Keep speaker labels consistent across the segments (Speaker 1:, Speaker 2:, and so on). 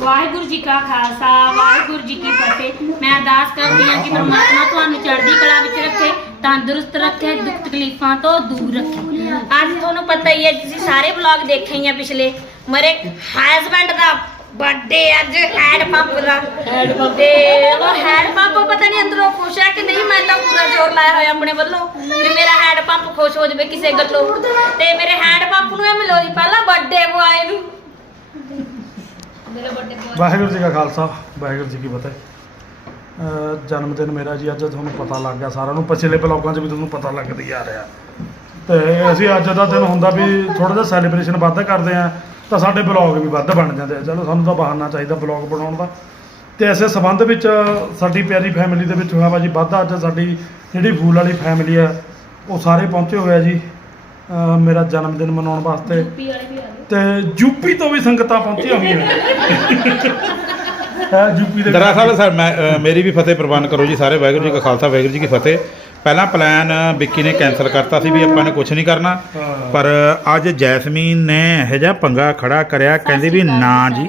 Speaker 1: ਵਾਹਿਗੁਰੂ ਜੀ ਕਾ ਖਾਲਸਾ ਵਾਹਿਗੁਰੂ ਜੀ ਕੀ ਫਤਿਹ। ਮੈਂ ਅਰਦਾਸ ਕਰਦੀ ਹਾਂ ਕਿ ਪਰਮਾਤਮਾ ਤੁਹਾਨੂੰ ਚੜ੍ਹਦੀ ਕਲਾ ਵਿੱਚ ਰੱਖੇ ਤੰਦਰੁਸਤ ਰੱਖੇ ਦੁੱਖ ਤਕਲੀਫਾਂ ਤੋਂ ਦੂਰ ਰੱਖੇ। ਅੱਜ ਤੁਹਾਨੂੰ ਪਤਾ ਹੀ ਹੈ ਤੁਸੀਂ ਸਾਰੇ ਵਲੌਗ ਦੇਖੇ ਹੀ ਆ ਪਿਛਲੇ। ਮੇਰੇ ਹਸਬੰਡ ਦਾ ਬਰਥਡੇ ਅੱਜ ਹੈਡ ਪੰਪ ਦਾ। ਹੈਡ ਪੰਪ ਤੇ ਉਹ ਹੈਡ ਪੰਪ ਪਤਾ ਨਹੀਂ ਅੰਦਰੋਂ ਖੁਸ਼ ਹੈ ਕਿ ਨਹੀਂ ਮੈਂ ਤਾਂ ਪੂਰਾ ਜ਼ੋਰ ਲਾਇਆ ਹੋਇਆ ਆਪਣੇ ਵੱਲੋਂ ਵੀ ਮੇਰਾ ਹੈਡ ਪੰਪ ਖੁਸ਼ ਹੋ ਜਾਵੇ ਕਿਸੇ ਗੱਲੋਂ। ਤੇ ਮੇਰੇ ਹੈਡ ਪੰਪ ਨੂੰ ਇਹ ਮਿਲੋ ਜੀ ਪਹਿਲਾਂ ਬਰਥਡੇ ਬੁਆਏ ਨੂੰ ਮੇਰਾ ਬਰਥਡੇ ਬੁਆਏ
Speaker 2: ਵਾਹਿਗੁਰੂ ਜੀ ਕਾ ਖਾਲਸਾ, ਵਾਹਿਗੁਰੂ ਜੀ ਕੀ ਫਤਿਹ। ਅਹ ਜਨਮ ਦਿਨ ਮੇਰਾ ਜੀ ਅੱਜ ਤੁਹਾਨੂੰ ਪਤਾ ਲੱਗ ਗਿਆ, ਸਾਰਿਆਂ ਨੂੰ ਪਿਛਲੇ ਬਲੌਗਾਂ 'ਚ ਵੀ ਤੁਹਾਨੂੰ ਪਤਾ ਲੱਗਦੀ ਆ ਰਿਹਾ। ਤੇ ਅਸੀਂ ਅੱਜ ਦਾ ਦਿਨ ਹੁੰਦਾ ਵੀ ਥੋੜਾ ਜਿਹਾ ਸੈਲੀਬ੍ਰੇਸ਼ਨ ਵੱਧ ਕਰਦੇ ਆ, ਤਾਂ ਸਾਡੇ ਬਲੌਗ ਵੀ ਵੱਧ ਬਣ ਜਾਂਦੇ ਆ। ਚਲੋ, ਸਾਨੂੰ ਤਾਂ ਬਹਾਨਾ ਚਾਹੀਦਾ ਬਲੌਗ ਬਣਾਉਣ ਦਾ। ਤੇ ਇਸੇ ਸੰਬੰਧ ਵਿੱਚ ਸਾਡੀ ਪਿਆਰੀ ਫੈਮਿਲੀ ਦੇ ਵਿੱਚ ਹੋਇਆ ਵਾ ਜੀ, ਵਾਧਾ ਅੱਜ ਸਾਡੀ ਜਿਹੜੀ ਫੂਲ ਵਾਲੀ ਫੈਮਿਲੀ ਆ, ਉਹ ਸਾਰੇ ਪਹੁੰਚੇ ਹੋਏ ਆ ਜੀ। ਅਹ ਮੇਰਾ ਜਨਮ ਦਿਨ ਮਨਾਉਣ ਵਾਸਤੇ।
Speaker 1: ਯੂਪੀ ਵਾਲੇ ਵੀ ਆ ਗਏ।
Speaker 2: ਤੇ ਯੂਪੀ ਤੋਂ ਵੀ ਸੰਗਤਾਂ ਪਹੁੰਚੀਆਂ ਹੋਈਆਂ ਨੇ। ਹੈ ਯੂਪੀ ਦੇ
Speaker 3: ਦਰਅਸਲ ਸਰ ਮੈਂ ਅ, ਮੇਰੀ ਵੀ ਫਤਿਹ ਪ੍ਰਵਾਨ ਕਰੋ ਜੀ ਸਾਰੇ ਵਾਹਿਗੁਰੂ ਜੀ ਕਾ ਖਾਲਸਾ ਵਾਹਿਗੁਰੂ ਜੀ ਕੀ ਫਤਿਹ। ਪਹਿਲਾਂ ਪਲਾਨ ਵਿੱਕੀ ਨੇ ਕੈਨਸਲ ਕਰਤਾ ਸੀ ਵੀ ਆਪਾਂ ਨੇ ਕੁਝ ਨਹੀਂ ਕਰਨਾ।
Speaker 2: ਹਾਂ।
Speaker 3: ਪਰ ਅੱਜ ਜੈਸਮੀਨ ਨੇ ਇਹੋ ਜਿਹਾ ਪੰਗਾ ਖੜਾ ਕਰਿਆ ਕਹਿੰਦੀ ਵੀ ਨਾ ਜੀ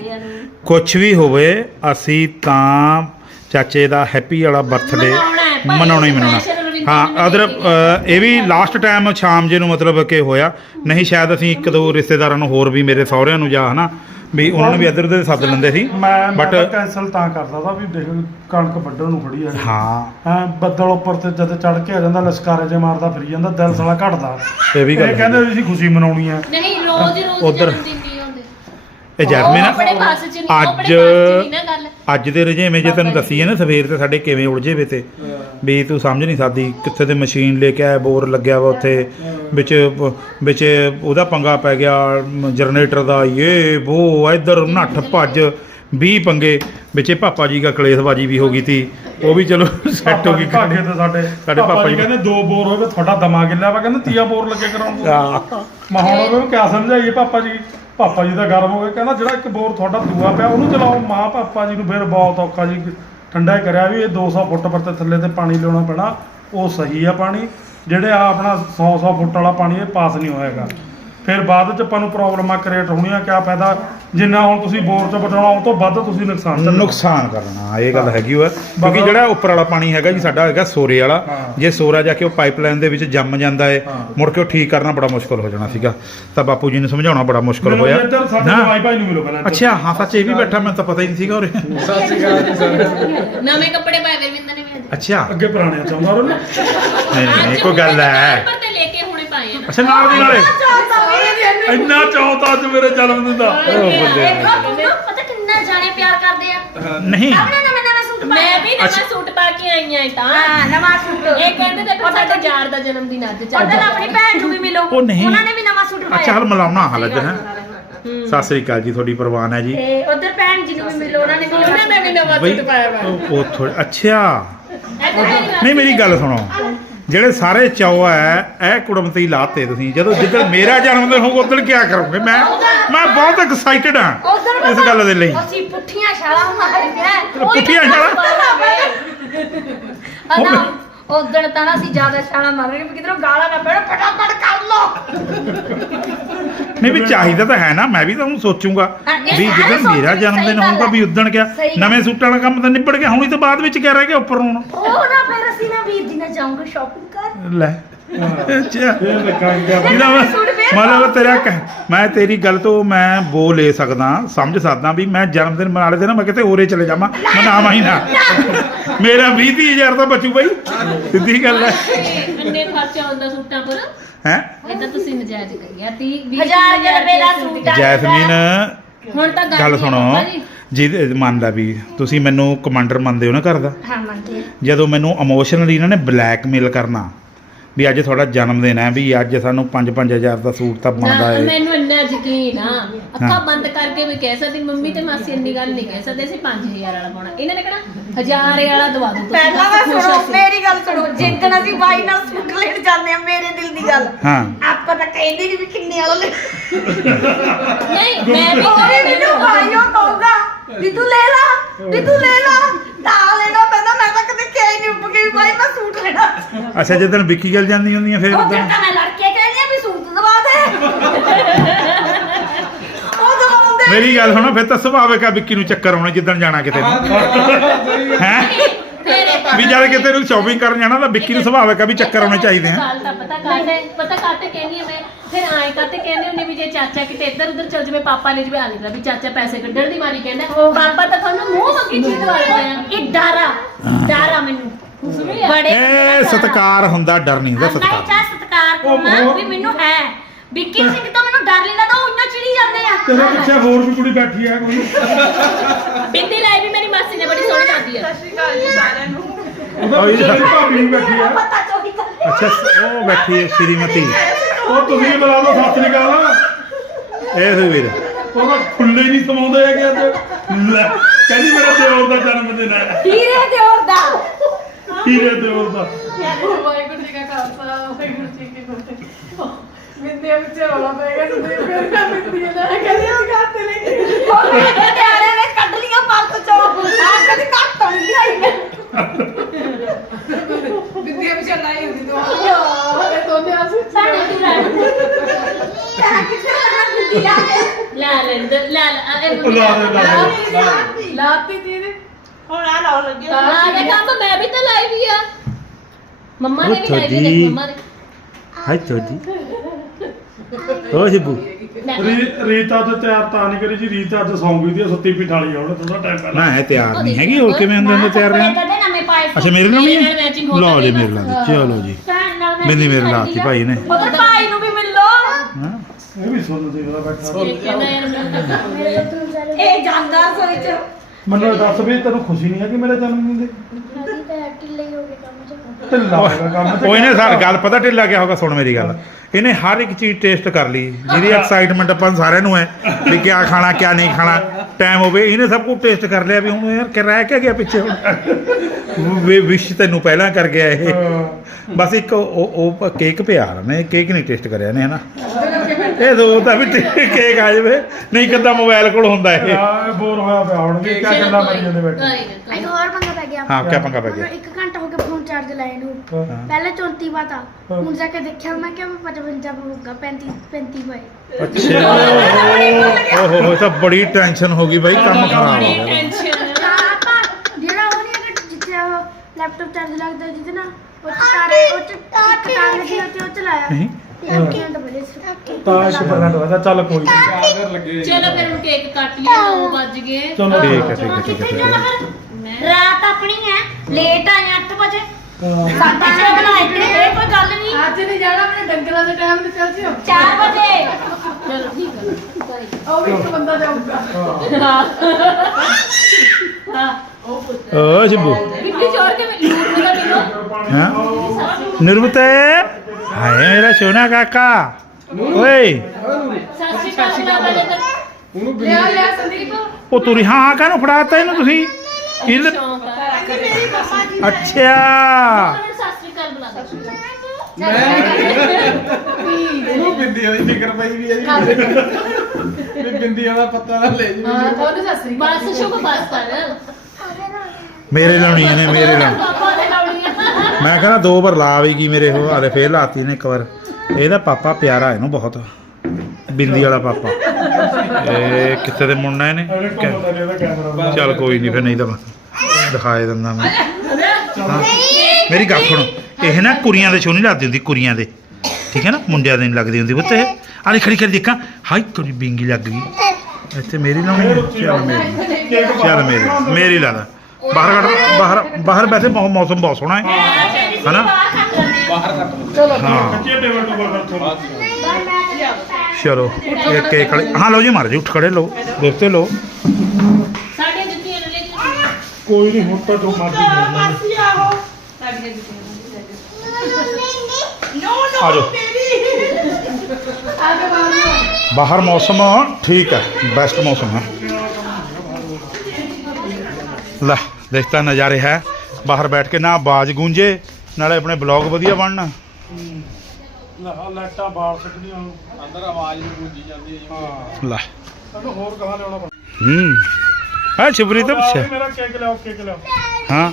Speaker 3: ਕੁਝ ਵੀ ਹੋਵੇ ਅਸੀਂ ਤਾਂ ਚਾਚੇ ਦਾ ਹੈਪੀ ਵਾਲਾ ਬਰਥਡੇ
Speaker 1: ਮਨਾਉਣਾ ਹੈ
Speaker 3: ਮਨਾਉਣਾ। ਹੀ ਅਦਰ। ਇਹ ਵੀ ਲਾਸਟ ਟਾਈਮ ਸ਼ਾਮ ਜੇ ਨੂੰ ਮਤਲਬ ਕਿ ਹੋਇਆ। ਨਹੀਂ ਸ਼ਾਇਦ ਅਸੀਂ ਇੱਕ ਦੋ ਰਿਸ਼ਤੇਦਾਰਾਂ ਨੂੰ ਹੋਰ ਵੀ ਮੇਰੇ ਸਹੁਰਿਆਂ ਨੂੰ ਜਾਂ ਹਨਾ ਵੀ ਉਹਨਾਂ ਨੂੰ ਵੀ ਇੱਧਰ ਉੱਧਰ ਸੱਦ ਲੈਂਦੇ ਸੀ।
Speaker 2: ਮੈਂ
Speaker 3: ਬਟ
Speaker 2: ਕੈਨਸਲ ਤਾਂ ਕਰਦਾ ਤਾ ਵੀ ਦੇਖ ਕਣਕ ਵੱਢਣ ਨੂੰ ਖੜੀ ਆ
Speaker 3: ਹਾਂ।
Speaker 2: ਹਾਂ ਬੱਦਲ ਉੱਪਰ ਤੇ ਜਦ ਚੜ ਕੇ ਆ ਜਾਂਦਾ ਲਸ਼ਕਾਰੇ ਜੇ ਮਾਰਦਾ ਫਿਰੀ ਜਾਂਦਾ ਦਿਲ ਸਾਲਾ ਘਟਦਾ।
Speaker 3: ਇਹ ਵੀ ਗੱਲ
Speaker 2: ਇਹ ਕਹਿੰਦੇ ਅਸੀਂ ਖੁਸ਼ੀ ਮਨਾਉਣੀ ਆ।
Speaker 1: ਨਹੀਂ ਰੋਜ਼ ਰੋਜ਼
Speaker 3: ਉੱਧਰ-
Speaker 1: ਜਨਮ ਦਿਨ ਨਹੀਂ ਹੁੰਦੇ
Speaker 3: ਇਹ ਜੈਸਮੀਨ
Speaker 1: ਆਪਣੇ ਪਾਸ ਚ ਨਹੀਂ ਉਹ ਆਪਣੇ
Speaker 3: ਅੱਜ
Speaker 1: ਪਾਸ ਚ ਨਹੀਂ ਨਾ ਗੱਲ।
Speaker 3: ਅੱਜ ਦੇ ਰਜੇਵੇਂ ਜੇ ਤੈਨੂੰ ਦੱਸੀ ਹੈ ਨਾ ਸਵੇਰ ਤੇ ਸਾਡੇ ਕਿਵੇਂ ਉਲਝੇ ਵੇ ਤੇ। ਵੀ ਤੂੰ ਸਮਝ ਨਹੀਂ ਸਕਦੀ ਕਿੱਥੇ ਤੇ ਮਸ਼ੀਨ ਲੈ ਕੇ ਆਇਆ ਬੋਰ ਲੱਗਿਆ ਵਾ ਉੱਥੇ। ਵਿੱਚ ਵਿੱਚ ਉਹਦਾ ਪੰਗਾ ਪੈ ਗਿਆ ਜਨਰੇਟਰ ਦਾ ਇਹ ਉਹ ਇੱਧਰ ਨੱਠ ਭੱਜ। 20 ਪੰਗੇ। ਵਿੱਚੇ ਪਾਪਾ ਜੀ ਦਾ ਕਲੇਸ਼ਬਾਜੀ ਵੀ ਹੋ ਗਈ ਤੀ। ਉਹ ਵੀ ਚਲੋ ਸੈੱਟ ਹੋ ਗਈ।
Speaker 2: ਭਾਗੇ ਤੇ ਸਾਡੇ
Speaker 3: ਸਾਡੇ ਪਾਪਾ ਜੀ
Speaker 2: ਕਹਿੰਦੇ ਦੋ ਬੋਰ ਹੋਵੇ ਤੁਹਾਡਾ ਦਿਮਾਗ ਹਿੱਲਿਆ ਵਾ ਕਹਿੰਦੇ ਤੀਆ ਬੋਰ ਲੱਗੇ ਕਰਾਉਣ ਨੂੰ।
Speaker 3: ਹਾਂ।
Speaker 2: ਮੈਂ ਹੁਣ ਉਹਨੂੰ ਕਿਆ ਸਮਝਾਈਏ ਪਾਪਾ ਜੀ? ਪਾਪਾ ਜੀ ਦਾ ਗਰਮ ਹੋ ਗਿਆ, ਕਹਿੰਦਾ ਜਿਹੜਾ ਇੱਕ ਬੋਰ ਤੁਹਾਡਾ ਦੂਆ ਪਿਆ, ਉਹਨੂੰ ਚਲਾਓ। ਮਾਂ ਪਾਪਾ ਜੀ ਨੂੰ ਫਿਰ ਬਹੁਤ ਔਖਾ ਜੀ, ਠੰਡਾ ਹੀ ਕਰਿਆ ਵੀ ਇਹ 200 ਫੁੱਟ ਪਰ ਤੇ ਥੱਲੇ ਤੇ ਪਾਣੀ ਲਿਆਉਣਾ ਪੈਣਾ, ਉਹ ਸਹੀ ਆ ਪਾਣੀ। ਜਿਹੜੇ ਆ ਆਪਣਾ 100 100 ਫੁੱਟ ਵਾਲਾ ਪਾਣੀ, ਇਹ ਪਾਸ ਨਹੀਂ ਹੋਏਗਾ। ਫਿਰ ਬਾਅਦ ਚ ਆਪਾਂ ਨੂੰ ਪ੍ਰੋਬਲਮਾਂ ਕ੍ਰੀਏਟ ਹੋਣੀਆਂ ਕਿਆ ਫਾਇਦਾ? ਜਿੰਨਾ ਹੁਣ ਤੁਸੀਂ ਬੋਰ ਚ ਬਚਾਉਣਾ ਉਹ ਤੋਂ ਵੱਧ ਤੁਸੀਂ ਨੁਕਸਾਨ।
Speaker 3: ਨੁਕਸਾਨ ਕਰਨਾ ਇਹ ਗੱਲ ਹੈਗੀ ਹੈ ਕਿਉਂਕਿ ਜਿਹੜਾ ਉੱਪਰ ਵਾਲਾ ਪਾਣੀ ਹੈਗਾ ਜੀ ਸਾਡਾ ਹੈਗਾ ਸੋਰੇ ਵਾਲਾ। ਜੇ ਸੋਰਾ ਜਾ ਕੇ ਉਹ ਪਾਈਪਲਾਈਨ ਦੇ ਵਿੱਚ ਜੰਮ ਜਾਂਦਾ ਹੈ
Speaker 2: ਹਾਂ।
Speaker 3: ਮੁੜ ਕੇ ਉਹ ਠੀਕ ਕਰਨਾ ਬੜਾ ਮੁਸ਼ਕਲ ਹੋ ਜਾਣਾ ਸੀਗਾ। ਤਾਂ ਬਾਪੂ ਜੀ ਨੂੰ ਸਮਝਾਉਣਾ ਬੜਾ ਮੁਸ਼ਕਲ ਹੋਇਆ। ਨਾ।
Speaker 2: ਮਿਲੋ ਪਹਿਲਾਂ।
Speaker 3: ਅੱਛਾ ਹਾਂ ਸੱਚ ਇਹ ਵੀ ਬੈਠਾ ਮੈਨੂੰ ਤਾਂ ਪਤਾ ਹੀ ਨਹੀਂ ਸੀਗਾ ਉਰੇ।
Speaker 1: ਨਵੇਂ ਕੱਪੜੇ ਪਾਏ ਵਰਵਿੰਦਰ ਨੇ ਵੀ
Speaker 3: ਅੱਛਾ।
Speaker 2: ਅੱਗੇ ਪੁਰਾਣੇ ਚਾਹੁੰਦਾ ਉਹਨੂੰ
Speaker 3: ਨਹੀਂ ਨਹੀਂ ਨਹੀਂ, ਕੋਈ ਗੱਲ ਹੈ। ਅੱਛਾ ਨਾਲ ਦੀ ਨਾਲੇ।
Speaker 2: ਇੰਨਾ ਚਾਹਤਾ ਅੱਜ ਮੇਰੇ ਜਨਮ ਦਿਨ ਦਾ।
Speaker 1: ਦੇਖੋ ਪਤਾ ਕਿੰਨਾ ਜਾਣੇ ਪਿਆਰ ਕਰਦੇ ਆ।
Speaker 3: ਨਹੀਂ
Speaker 1: ਆਪਣੇ ਨਵੇਂ ਨਵੇਂ ਸੂਟ ਪਾਏ ਮੈਂ ਵੀ ਨਵਾਂ ਸੂਟ ਪਾ ਕੇ ਆਈ ਆ ਤਾਂ। ਹਾਂ ਨਵਾਂ ਸੂਟ। ਇਹ ਕਹਿੰਦੇ ਦੇਖੋ ਸਾਡੇ ਯਾਰ ਦਾ ਜਨਮ ਦਿਨ ਅੱਜ ਚੱਲ। ਉਹਦੇ ਆਪਣੀ ਭੈਣ ਨੂੰ ਵੀ ਮਿਲੋ।
Speaker 3: ਉਹ ਨਹੀਂ।
Speaker 1: ਉਹਨਾਂ ਨੇ ਵੀ ਨਵਾਂ ਸੂਟ ਪਾਇਆ।
Speaker 3: ਅੱਛਾ ਹਲ ਮਿਲਾਉਣਾ ਹਾਲ ਅੱਜ ਹੈ। ਸਤਿ ਸ੍ਰੀ ਅਕਾਲ ਜੀ। ਤੁਹਾਡੀ ਪ੍ਰਵਾਨ ਹੈ ਜੀ।
Speaker 1: ਤੇ ਉਧਰ ਭੈਣ ਜੀ ਨੂੰ ਵੀ ਮਿਲੋ ਉਹਨਾਂ ਨੇ ਵੀ ਉਹਨਾਂ ਨੇ ਵੀ ਨਵਾਂ
Speaker 3: ਬਈ
Speaker 1: ਸੂਟ ਪਾਇਆ ਵਾ।
Speaker 3: ਉਹ ਥੋੜਾ ਅੱਛਾ। ਨਹੀਂ ਮੇਰੀ ਗੱਲ ਸੁਣੋ। ਜਿਹੜੇ ਸਾਰੇ ਚਾਅ ਹੈ ਇਹ ਕੁੜਮਤੀ ਲਾਤੇ ਤੁਸੀਂ। ਜਦੋਂ ਜਿੱਦਣ ਮੇਰਾ ਜਨਮ ਦਿਨ ਹੋਊਗਾ ਉਦੋਂ ਕੀ ਕਰੋਗੇ? ਮੈਂ ਮੈਂ ਬਹੁਤ ਐਕਸਾਈਟਡ ਹਾਂ ਇਸ ਗੱਲ ਦੇ ਲਈ।
Speaker 1: ਅਸੀਂ ਪੁੱਠੀਆਂ ਛਾਲਾਂ ਮਾਰੀਆਂ।
Speaker 3: ਪੁੱਠੀਆਂ
Speaker 1: ਅਨਾ ਉਦੋਂ ਤਾਂ ਨਾ ਅਸੀਂ ਜ਼ਿਆਦਾ ਛਾਲਾਂ ਮਾਰਾਂਗੇ ਵੀ ਕਿਧਰੋਂ ਗਾਲਾਂ ਨਾ ਪੈਣ ਫਟਾਫਟ ਕਰ ਲੋ
Speaker 3: ਨਹੀਂ ਵੀ ਚਾਹੀਦਾ ਤਾਂ ਹੈ ਨਾ ਮੈਂ ਵੀ ਤਾਂ ਉਹਨੂੰ ਸੋਚੂਗਾ
Speaker 1: ਹਾਂ, ਇਹ
Speaker 3: ਵੀ
Speaker 1: ਸਾਰੇ
Speaker 3: ਜਦੋਂ ਮੇਰਾ
Speaker 1: ਸੋਚਣ,
Speaker 3: ਜਨਮ ਦਿਨ
Speaker 1: ਸਹੀ ਗੱਲ
Speaker 3: ਹੋਊਗਾ ਵੀ ਉਦੋਂ ਕਿਆ
Speaker 1: ਸਹੀ ਗੱਲ।
Speaker 3: ਨਵੇਂ ਸੂਟਾਂ ਦਾ ਕੰਮ ਤਾਂ ਨਿਬੜ ਗਿਆ ਹੁਣੀ ਤੋਂ ਬਾਅਦ ਵਿੱਚ ਕਿਆ ਰਹਿ ਗਿਆ ਉੱਪਰ ਹੁਣ।
Speaker 1: ਉਹ ਨਾ ਫਿਰ ਅਸੀਂ ਨਾ ਵੀਰ ਜੀ ਨਾਲ ਜਾਊਂਗੇ ਸ਼ਾਪਿੰਗ ਕਰ
Speaker 3: ਲੈ ਅੱਛਾ
Speaker 2: ਇਹ ਲੱਗਾਂਗੇ
Speaker 3: ਇਹਦਾ
Speaker 1: ਫੇਰ
Speaker 3: ਮਤਲਬ ਤੇਰਾ ਕਹਿ- ਮੈਂ ਤੇਰੀ ਗੱਲ ਤੋਂ ਮੈਂ ਬੋ ਲੈ ਸਕਦਾ ਸਮਝ ਸਕਦਾ ਵੀ ਮੈਂ ਜਨਮ ਦਿਨ ਮਨਾ ਲੈਦੇ ਨਾ ਮੈਂ ਕਿਤੇ ਹੋਰੇ ਚਲੇ ਜਾਵਾਂ ਮਨਾਵਾਂ ਹੀ ਨਾ। ਮੇਰਾ 20 ਹਜ਼ਾਰ ਤਾਂ ਬਚੂ ਬਈ। ਸਿੱਧੀ ਗੱਲ ਹੈ।
Speaker 1: ਅੰਨੇ ਖਰਚਾ ਹੁੰਦਾ ਸੂਟਾਂ ਪਰ
Speaker 3: ਹੈ?
Speaker 1: ਇਹ ਤਾਂ ਤੁਸੀਂ ਨਜਾਇਜ਼ ਕਰਿਆ 30 ਹਜ਼ਾਰ ਰੁਪਏ ਦਾ ਸੂਟ
Speaker 3: ਜੈਸਮੀਨ
Speaker 1: ਹੁਣ ਤਾਂ ਗੱਲ
Speaker 3: ਸੁਣੋ।
Speaker 1: ਹੋਊਗਾ ਜੀ।
Speaker 3: ਜੀ ਮੰਨਦਾ ਵੀ ਤੁਸੀਂ ਮੈਨੂੰ ਕਮਾਂਡਰ ਮੰਨਦੇ ਹੋ ਨਾ ਕਰਦਾ
Speaker 1: ਹਾਂ ਮੰਨਦੇ
Speaker 3: ਜਦੋਂ ਮੈਨੂੰ ਇਮੋਸ਼ਨਲੀ ਇਹਨਾਂ ਨੇ ਬਲੈਕਮੇਲ ਕਰਨਾ ਵੀ ਅੱਜ ਤੁਹਾਡਾ ਜਨਮ ਦਿਨ ਹੈ ਵੀ ਅੱਜ ਸਾਨੂੰ 5-5000 ਦਾ ਸੂਟ ਤਾਂ ਬਣਦਾ
Speaker 1: ਨਾ,
Speaker 3: ਹੈ
Speaker 1: ਮੈਨੂੰ ਇੰਨਾ ਯਕੀਨ ਆ। ਅੱਖਾਂ। ਬੰਦ ਕਰਕੇ ਵੀ ਕਹਿ ਸਕਦੀ ਮੰਮੀ ਤੇ ਮਾਸੀ ਇੰਨੀ ਗੱਲ ਨਹੀਂ ਕਹਿ ਸਕਦੇ ਸੀ 5000 ਵਾਲਾ ਪਾਉਣਾ। ਇਹਨਾਂ ਨੇ ਕਹਣਾ 1000 ਵਾਲਾ ਦਵਾ ਦੋ
Speaker 4: ਪਹਿਲਾਂ ਤਾਂ ਸੁਣੋ ਮੇਰੀ ਗੱਲ ਸੁਣੋ ਜਿੱਦਣ ਅਸੀਂ ਬਾਈ ਨਾਲ ਸੂਟ ਲੈਣ ਜਾਂਦੇ ਆ ਮੇਰੇ ਦਿਲ ਦੀ ਗੱਲ।
Speaker 3: ਹਾਂ।
Speaker 4: ਆਪਾਂ ਤਾਂ ਕਹਿੰਦੇ ਨਹੀਂ ਵੀ ਕਿੰਨੇ ਵਾਲਾ ਲੈ
Speaker 1: ਨਹੀਂ ਮੈਂ ਵੀ
Speaker 4: ਵੀ ਮੈਨੂੰ ਭਾਈ ਉਹ ਕਹੂਗਾ ਵੀ ਤੂੰ ਲੈ ਲਾ ਵੀ ਤੂੰ ਲੈ ਲਾ ਲੈਣਾ ਤਾਂ ਕਿਹਾ ਹੀ ਨਹੀਂ ਉੱਪ ਭਾਈ ਮੈਂ ਸੂਟ ਲੈਣਾ।
Speaker 3: ਅੱਛਾ ਜਦੋਂ ਵਿੱਕੀ ਗੱਲ ਜਾਂਦੀ ਫਿਰ
Speaker 4: ਉਹ
Speaker 3: ਉਦੋਂ
Speaker 4: ਫਿਰ ਤਾਂ ਮੈਂ ਲੜ ਕੇ ਕਹਿੰਦੀ ਆ ਵੀ ਸੂਟ ਦਵਾ ਦੇ। ਉਹ ਦਵਾਉਂਦੇ
Speaker 3: ਮੇਰੀ ਗੱਲ ਸੁਣੋ ਫਿਰ ਤਾਂ ਸੁਭਾਵਿਕ ਆ ਵਿੱਕੀ ਨੂੰ ਚੱਕਰ ਆਉਣਾ ਜਿੱਦਣ ਜਾਣਾ ਕਿਤੇ। ਨੂੰ ਹੈ ਵੀ ਜਦ ਕਿਤੇ ਨੂੰ ਸ਼ਾਪਿੰਗ ਕਰਨ ਜਾਣਾ ਤਾਂ ਵਿੱਕੀ ਨੂੰ ਸੁਭਾਵਿਕ ਆ ਵੀ ਚੱਕਰ ਆਉਣੇ ਚਾਹੀਦੇ ਆ।
Speaker 5: ਗੱਲ ਤਾਂ ਪਤਾ ਕਾਤੇ ਪਤਾ ਕਾਤੇ ਕਹਿੰਦੀ ਆ ਮੈਂ? ਫਿਰ ਆਏ ਕਾਤੇ ਕਹਿੰਦੇ ਹੁੰਦੇ ਵੀ ਜੇ ਚਾਚਾ ਕਿਤੇ ਇੱਧਰ ਉੱਧਰ ਚਲ ਜਾਵੇ ਪਾਪਾ ਨੇ ਜਿਵੇਂ ਆਲੇ ਵੀ ਚਾਚਾ ਪੈਸੇ ਕੱਢਣ ਦੀ ਮਾਰੀ ਕਹਿੰਦਾ ਪਾਪਾ ਤਾਂ ਤੁਹਾਨੂੰ ਮੂੰਹ ਮੰਗੀ ਚੀਜ਼ ਵਾਲੇ ਆ
Speaker 1: ਇਹ ਡਾਰਾ ਡਾਰਾ ਮੈਨੂੰ ਬੜੇ
Speaker 3: ਇਹ ਸਤਕਾਰ ਹੁੰਦਾ ਡਰ ਨਹੀਂ ਹੁੰਦਾ
Speaker 1: ਨਹੀਂ
Speaker 3: ਸਤਕਾਰ
Speaker 1: ਚਾ ਸਤਕਾਰ ਕਰਨਾ ਵੀ ਮੈਨੂੰ ਹੈ ਵਿੱਕੀ ਸਿੰਘ ਤੋਂ ਮੈਨੂੰ ਡਰ ਨਹੀਂ ਲੱਗਦਾ ਉਹ ਇੰਨਾ ਚਿੜੀ ਜਾਂਦੇ ਆ
Speaker 2: ਤੇਰੇ ਪਿੱਛੇ ਹੋਰ ਵੀ ਕੁੜੀ ਬੈਠੀ ਹੈ ਕੋਈ
Speaker 5: ਬਿੰਦੀ ਲਾਈ ਵੀ ਮੇਰੀ ਮਾਸੀ ਨੇ ਬੜੀ ਸੋਹਣੀ ਲਾਦੀ ਆ
Speaker 4: ਸਤਿ ਸ਼੍ਰੀ ਅਕਾਲ ਜੀ ਸਾਰਿਆਂ ਨੂੰ
Speaker 2: ਉਹਦੇ ਪਿੱਛੇ ਤੇਰੀ ਭਾਬੀ ਵੀ ਬੈਠੀ ਹੈ
Speaker 1: ਪਤਾ ਚੋਰੀ ਕਰ
Speaker 3: ਅੱਛਾ ਉਹ ਬੈਠੀ ਹੈ ਸ਼੍ਰੀਮਤੀ
Speaker 2: ਉਹ ਤੁਸੀਂ ਬੁਲਾ ਲਓ ਸਤਿ ਸ੍ਰੀ ਅਕਾਲ।
Speaker 3: ਇਹ ਸੁਵੀਰ
Speaker 2: ਉਹ ਤਾਂ ਫੁੱਲੇ ਹੀ ਨਹੀਂ ਸਮਾਉਂਦੇ ਹੈਗੇ ਅੱਜ। ਲੈ ਕਹਿੰਦੀ ਮੇਰਾ ਦਿਓਰ ਦਾ ਜਨਮ ਦਿਨ ਹੈ।
Speaker 1: ਹੀਰੇ ਦਿਓਰ ਦਾ।
Speaker 2: ਹੀਰੇ ਦਿਓਰ ਦਾ।
Speaker 4: ਵਾਹਿਗੁਰੂ ਜੀ ਕਾ ਖਾਲਸਾ ਵਾਹਿਗੁਰੂ ਜੀ ਕੀ ਫਤਿਹ। ਬਿੰਦੀਆਂ ਵਿੱਚ ਰੌਲਾ ਪਏਗਾ ਸੁਦੀਪ ਫਿਰ ਮੈਂ ਬਿੰਦੀਆਂ ਲੈ ਕਹਿੰਦੀ ਉਹ ਕੇ
Speaker 1: ਉਹ ਮੇਰੇ ਨਿਆਣੇ ਨੇ ਕੱਢ ਲੀਆਂ ਪਰਸ ਚੋਂ। ਆ ਕਦੀ ਕੱਟ ਨਹੀਂ ਆਈ ਮੈਂ
Speaker 4: ਬਿੰਦੀਆਂ ਵਿੱਚ ਲਾਈ ਹੁੰਦੀ ਤੂੰ ਇਹ ਦੋਨੇ ਆਸੇ
Speaker 5: ਸਾਡੇ ਤੂੰ ਰਹਿ
Speaker 1: ਕਿਆ ਕਿੱਥੇ ਲੱਗਣਾ ਗੁੱਡੀ ਲਾ ਕੇ
Speaker 5: ਲੈ ਲੈ ਲੈ ਲੈ ਇਹ
Speaker 2: ਲਾ ਦੇ ਲਾ ਦੇ।
Speaker 4: ਲਾਤੀ ਦੀਦੀ
Speaker 1: ਹੁਣ ਆ ਲਾਉ ਲੱਗੀ
Speaker 5: ਆ ਦੇ ਕੰਮ ਮੈਂ ਵੀ ਤਾਂ ਲਾਈ ਵੀ ਆ। ਮੰਮਾ ਨੇ ਵੀ ਲਾਈ ਵੀ ਦੇਖ ਮੰਮਾ ਨੇ।
Speaker 3: ਹਾਈ ਤੋਦੀ ਓ ਜਿਬੂ
Speaker 5: ਲੈ।
Speaker 2: ਰੀ- ਰੀਤਾ ਤੇ ਤਿਆਰ ਤਾਂ ਨਹੀਂ ਕਰੀ ਜੀ ਰੀਤਾ ਅੱਜ ਸੌਂ ਗਈ ਦੀ ਆ, ਸੁੱਤੀ ਪਿਠਾਲੀ ਆ ਉਹਨੇ ਥੋੜਾ ਟਾਈਮ ਪਹਿਲਾਂ।
Speaker 3: ਨਾ ਇਹ ਤਿਆਰ ਨਹੀਂ ਹੈਗੀ ਹੋਰ ਕਿਵੇਂ ਹੁੰਦੇ ਹੁੰਦੇ ਤਿਆਰ ਰਹਿਣ?
Speaker 1: ਕਦੇ ਨਵੇਂ ਪਾਏ
Speaker 3: ਅੱਛਾ ਮੇਰੇ ਨਾਲ
Speaker 5: ਮੇਰੇ
Speaker 3: ਵੀ?
Speaker 5: ਨਾਲ matching ਹੋ
Speaker 3: ਲਓ ਜੀ ਮੇਰੇ ਨਾਲ ਚਲੋ ਜੀ।
Speaker 1: ਭੈਣ ਨਾਲ
Speaker 3: ਬਿੰਦੀ ਮੇਰੇ ਲਾਤੀ ਭਾਈ ਨੇ।
Speaker 1: ਮਗਰ ਭਾਈ ਨੂੰ ਵੀ ਮਿਲ ਲੋ
Speaker 3: ਹਾਂ।
Speaker 2: ਇਹ ਵੀ ਸੁਣ ਦੇਖਦਾ ਬੈਠਾ
Speaker 5: ਇਹ ਕਹਿੰਦਾ ਯਾਰ ਮੈਨੂੰ
Speaker 1: ਇਹ ਜਾਂਦਾ ਸੋਈ ਚ
Speaker 2: ਮੈਨੂੰ ਇਹ ਦੱਸ ਵੀ ਤੈਨੂੰ ਖੁਸ਼ੀ ਨਹੀਂ ਹੈ ਕਿ ਮੇਰੇ ਜਨਮ ਦਿਨ ਦੀ? ਢਿੱਲਾ ਹੋ ਗਿਆ ਕੰਮ ਤੇ
Speaker 3: ਉਹ ਇਹਨੇ ਸਾਰ ਗੱਲ ਪਤਾ ਢਿੱਲਾ ਗਿਆ ਹੋਗਾ ਸੁਣ ਮੇਰੀ ਗੱਲ। ਇਹਨੇ ਹਰ ਇੱਕ ਚੀਜ਼ ਟੇਸਟ ਕਰ ਲਈ। ਜਿਹਦੀ ਐਕਸਾਈਟਮੈਂਟ ਆਪਾਂ ਨੂੰ ਸਾਰਿਆਂ ਨੂੰ ਹੈ ਵੀ ਕਿਆ ਖਾਣਾ ਕਿਆ ਨਹੀਂ ਖਾਣਾ। ਟਾਈਮ ਹੋਵੇ ਇਹਨੇ ਸਭ ਕੁਝ ਟੇਸਟ ਕਰ ਲਿਆ ਵੀ ਹੁਣ ਯਾਰ ਕਿ ਰਹਿ ਕੇ ਗਿਆ ਪਿੱਛੇ ਹੁਣ? ਵਿਸ਼ ਤੈਨੂੰ ਪਹਿਲਾਂ ਕਰ ਗਿਆ ਇਹ। ਬਸ ਇੱਕ ਉਹ ਉਹ ਕੇਕ ਪਿਆ ਨੇ ਕੇਕ ਨਹੀਂ ਟੇਸਟ ਕਰਿਆ ਨੇ ਹਨਾ? ਇਹ ਦੋ ਤਾਂ ਵੀ ਕੇਕ ਆ ਜਾਵੇ। ਨਹੀਂ ਕਿੱਦਾਂ ਮੋਬਾਈਲ ਕੋਲ ਹੁੰਦਾ ਇਹ।
Speaker 2: ਆ ਬੋਰ ਹੋਇਆ ਪਿਆ ਹੁਣ ਵੀ ਕਿਆ ਗੱਲਾਂ ਮਾਰੀ ਜਾਂਦੇ ਬੈਠੇ।
Speaker 6: ਇੱਕ ਹੋਰ ਪੰਗਾ ਪੈ ਗਿਆ।
Speaker 3: ਹਾਂ ਕਿਆ ਪੰਗਾ ਪੈ ਗਿਆ?
Speaker 6: ਇੱਕ ਘੰਟਾ ਹੋ ਗਿਆ ਫੋਨ ਚਾਰਜ ਲਾਏ ਨੂੰ। ਪਹਿਲੇ 34 ਬਾਤ ਆ। ਹੁਣ ਜਾ ਕੇ ਦੇਖਿਆ ਮੈਂ ਮੈਂ 55 ਹੋਊਗਾ 35 35 ਹੋਏ
Speaker 3: ਅੱਛਾ। ਓਹੋ ਹੋ ਤਾਂ ਬੜੀ ਟੈਨਸ਼ਨ ਹੋ ਗਈ ਬਾਈ ਕੰਮ ਖਰਾਬ ਹੋ ਗਿਆ।
Speaker 5: ਟੈਨਸ਼ਨ
Speaker 6: ਤਾਂ ਆਪਾਂ ਜਿਹੜਾ ਉਹ ਨਹੀਂ ਜਿੱਥੇ ਉਹ ਲੈਪਟਾਪ ਚਾਰਜ ਲੱਗਦਾ ਜਿਹਦੇ ਨਾਲ ਉਹ 'ਚ ਤਾਰੇ ਉਹ ਚ ਤਾਰ ਲੱਗੀ ਹੋਈ ਤੇ ਉਹ ਚਲਾਇਆ।
Speaker 3: ਨਹੀਂ।
Speaker 6: ਤੇ ਅੱਗੇ ਨਾਲ ਬਲੇ ਸੀ
Speaker 2: ਤਾਂ 1% ਹੋਇਆ ਚੱਲ ਕੋਈ ਨਹੀਂ
Speaker 5: ਚਲੋ ਫਿਰ ਹੁਣ ਕੇਕ ਕੱਟ ਲਿਆ 9 ਵੱਜ ਗਏ।
Speaker 2: ਚਲੋ
Speaker 3: ਠੀਕ ਹੈ ਠੀਕ ਹੈ ਠੀਕ ਹੈ ਠੀਕ ਹੈ
Speaker 1: ਰਾਤ ਆਪਣੀ ਹੈ ਲੇਟ ਆਏ 8 ਵਜੇ।
Speaker 2: ਹਾਂ।
Speaker 1: ਸਾਡਾ ਚ ਬਣਾਏ ਤੇ ਇਹ ਕੋਈ ਗੱਲ ਨਹੀਂ।
Speaker 4: ਅੱਜ ਨਹੀਂ ਜਾਣਾ ਆਪਣੇ ਡੰਗਰਾਂ ਦੇ ਟਾਈਮ ਤੇ ਚੱਲ ਜਿਓ।
Speaker 1: 4 ਵਜੇ।
Speaker 5: ਚਲੋ ਠੀਕ ਹੈ
Speaker 4: ਉਹ ਵੀ ਇੱਕ ਬੰਦਾ ਜਾਊਗਾ।
Speaker 5: ਮੈਂ ਮੈਨੂੰ
Speaker 3: ਹਾਂ। ਨਿਰਮਤ ਹਾਏ ਮੇਰਾ ਸੋਨਾ ਕਾਕਾ ਓਏ
Speaker 5: ਸਤਿ ਸ਼੍ਰੀ ਅਕਾਲ ਬੁਲਾ ਪਹਿਲੇ ਤਾਂ
Speaker 4: ਲਿਆ ਲਿਆ ਸੰਦੀਪ
Speaker 3: ਉਹ ਤੁਰੀ ਹਾਂ ਹਾਂ ਕਾਹਨੂੰ ਫੜਾਤਾ ਇਹਨੂੰ ਤੁਸੀਂ ਇਹ
Speaker 5: ਸ਼ੌਂਕ ਆ
Speaker 4: ਮੇਰੀ ਮੰਮਾ ਜੀ
Speaker 3: ਅੱਛਾ
Speaker 5: ਹੁਣ ਸਤਿ ਸ਼੍ਰੀ ਅਕਾਲ ਬੁਲਾ ਦੇ
Speaker 7: ਉਹ ਬਿੰਦੀ ਵਾਲੀ ਫਿਕਰ ਪਈ ਵੀ ਹੈ ਜੀ ਵੀ ਬਿੰਦੀਆਂ ਦਾ ਪੱਤਾ ਨਾ ਲੈ ਜੀ
Speaker 4: ਹਾਂ ਤੁਹਾਨੂੰ ਸਤਿ ਸ੍ਰੀ ਅਕਾਲ
Speaker 5: ਬਸ ਸ਼ੁਭ ਬਸ ਕਰ
Speaker 3: ਮੇਰੇ ਲਾਉਣੀ ਨੇ, ਮੇਰੇ ਲਾਉਣੀ
Speaker 5: ਪਾਪਾ ਦੇ ਲਾਉਣੀ
Speaker 3: ਮੈਂ ਕਹਿੰਦਾ ਦੋ ਵਾਰ ਲਾ ਵੀ ਗਈ ਮੇਰੇ ਹੋ ਹਾਲੇ ਫੇਰ ਲਾਤੀ ਨੇ ਇੱਕ ਵਾਰ। ਇਹਦਾ ਪਾਪਾ ਪਿਆਰਾ ਇਹਨੂੰ ਬਹੁਤ। ਬਿੰਦੀ ਵਾਲਾ ਪਾਪਾ। ਇਹ ਕਿੱਥੇ ਦੇ ਮੁੰਡਾ ਇਹਨੇ? ਚੱਲ ਕੋਈ ਨਹੀਂ ਫਿਰ ਨਹੀਂ ਤਾਂ ਮੈਂ ਦਿਖਾਏ ਦਿੰਦਾ ਮੈਂ। ਹਾਂ। ਮੇਰੀ ਗੱਲ ਸੁਣ, ਇਹ ਨਾ ਕੁੜੀਆਂ ਦੇ ਛੋ ਨਹੀਂ ਲੱਗਦੀ ਹੁੰਦੀ, ਕੁੜੀਆਂ ਦੇ। ਠੀਕ ਹੈ ਨਾ? ਮੁੰਡਿਆਂ ਦੇ ਨਹੀਂ ਲੱਗਦੀ ਹੁੰਦੀ ਪੁੱਤ ਇਹ। ਆਲੇ ਖੜੀ ਖੜੀ ਦੇਖਾਂ। ਹਾਈ ਥੋੜੀ ਬਿੰਗੀ ਲੱਗ ਗਈ। ਇੱਥੇ ਮੇਰੀ ਲਾਉਣੀ ਹੈ। ਚੱਲ ਮੇਰੀ। ਚੱਲ ਮੇਰੀ। ਮੇਰੀ ਲਾ ਲਾ। ਬਾਹਰ ਕੱਢ ਬਾਹਰ ਬਾਹਰ ਵੈਸੇ ਮੌ- ਮੌਸਮ ਬਹੁਤ ਸੋਹਣਾ ਹੈ ਹਨਾ ਹਾਂ
Speaker 2: ਕੱਚੇ ਟੇਬਲ ਟੂਬਲ ਕਰ ਥੋੜਾ
Speaker 3: ਚਲੋ ਇਹ ਕੇਕ ਵਾਲੇ ਹਾਂ ਲਓ ਜੀ ਮਾਰ ਜੀ ਉੱਠ ਖੜੇ ਲਓ ਦੋਸਤੇ ਲਓ
Speaker 5: ਸਾਡੇ ਜੁੱਤੀਆਂ ਲੈ ਕੇ
Speaker 2: ਕੋਈ ਨਹੀਂ ਹੁਣ ਤਾਂ ਜੋ ਮਰਜ਼ੀ ਕਰ ਲੈ
Speaker 4: ਮਾਸੀ ਆਹੋ
Speaker 5: ਸਾਡੇ ਜੁੱਤੀਆਂ
Speaker 4: ਨੋ ਨੋ
Speaker 3: ਆ ਜਾਓ
Speaker 4: ਆ ਕੇ ਬਾਹਰ ਨੂੰ
Speaker 3: ਬਾਹਰ ਮੌਸਮ ਠੀਕ ਹੈ ਬੈਸਟ ਮੌਸਮ ਹੈ ਲੈ ਦੇਖਤਾ ਨਜ਼ਾਰੇ ਹੈ। ਬਾਹਰ ਬੈਠ ਕੇ ਨਾ ਆਵਾਜ਼ ਗੂੰਜੇ ਨਾਲੇ ਆਪਣੇ ਬਲੌਗ ਵਧੀਆ ਬਣਨ।
Speaker 2: ਲੈ ਲਾਈਟਾਂ ਬਾਲ ਸਕਦੀਆਂ
Speaker 7: ਅੰਦਰ ਆਵਾਜ਼ ਗੂੰਜੀ ਜਾਂਦੀ ਹੈ ਜੀ।
Speaker 2: ਹਾਂ।
Speaker 3: ਲੈ।
Speaker 2: ਤੈਨੂੰ ਹੋਰ ਕਹਾਂ ਲਿਆਉਣਾ
Speaker 3: ਹੂੰ। ਹਾਂ ਸ਼ਿਵਰੀ ਤਾਂ ਪੁੱਛਿਆ
Speaker 2: ਮੇਰਾ ਕੇਕ ਲਿਆਓ ਕੇਕ ਲਿਆਓ।
Speaker 3: ਹਾਂ।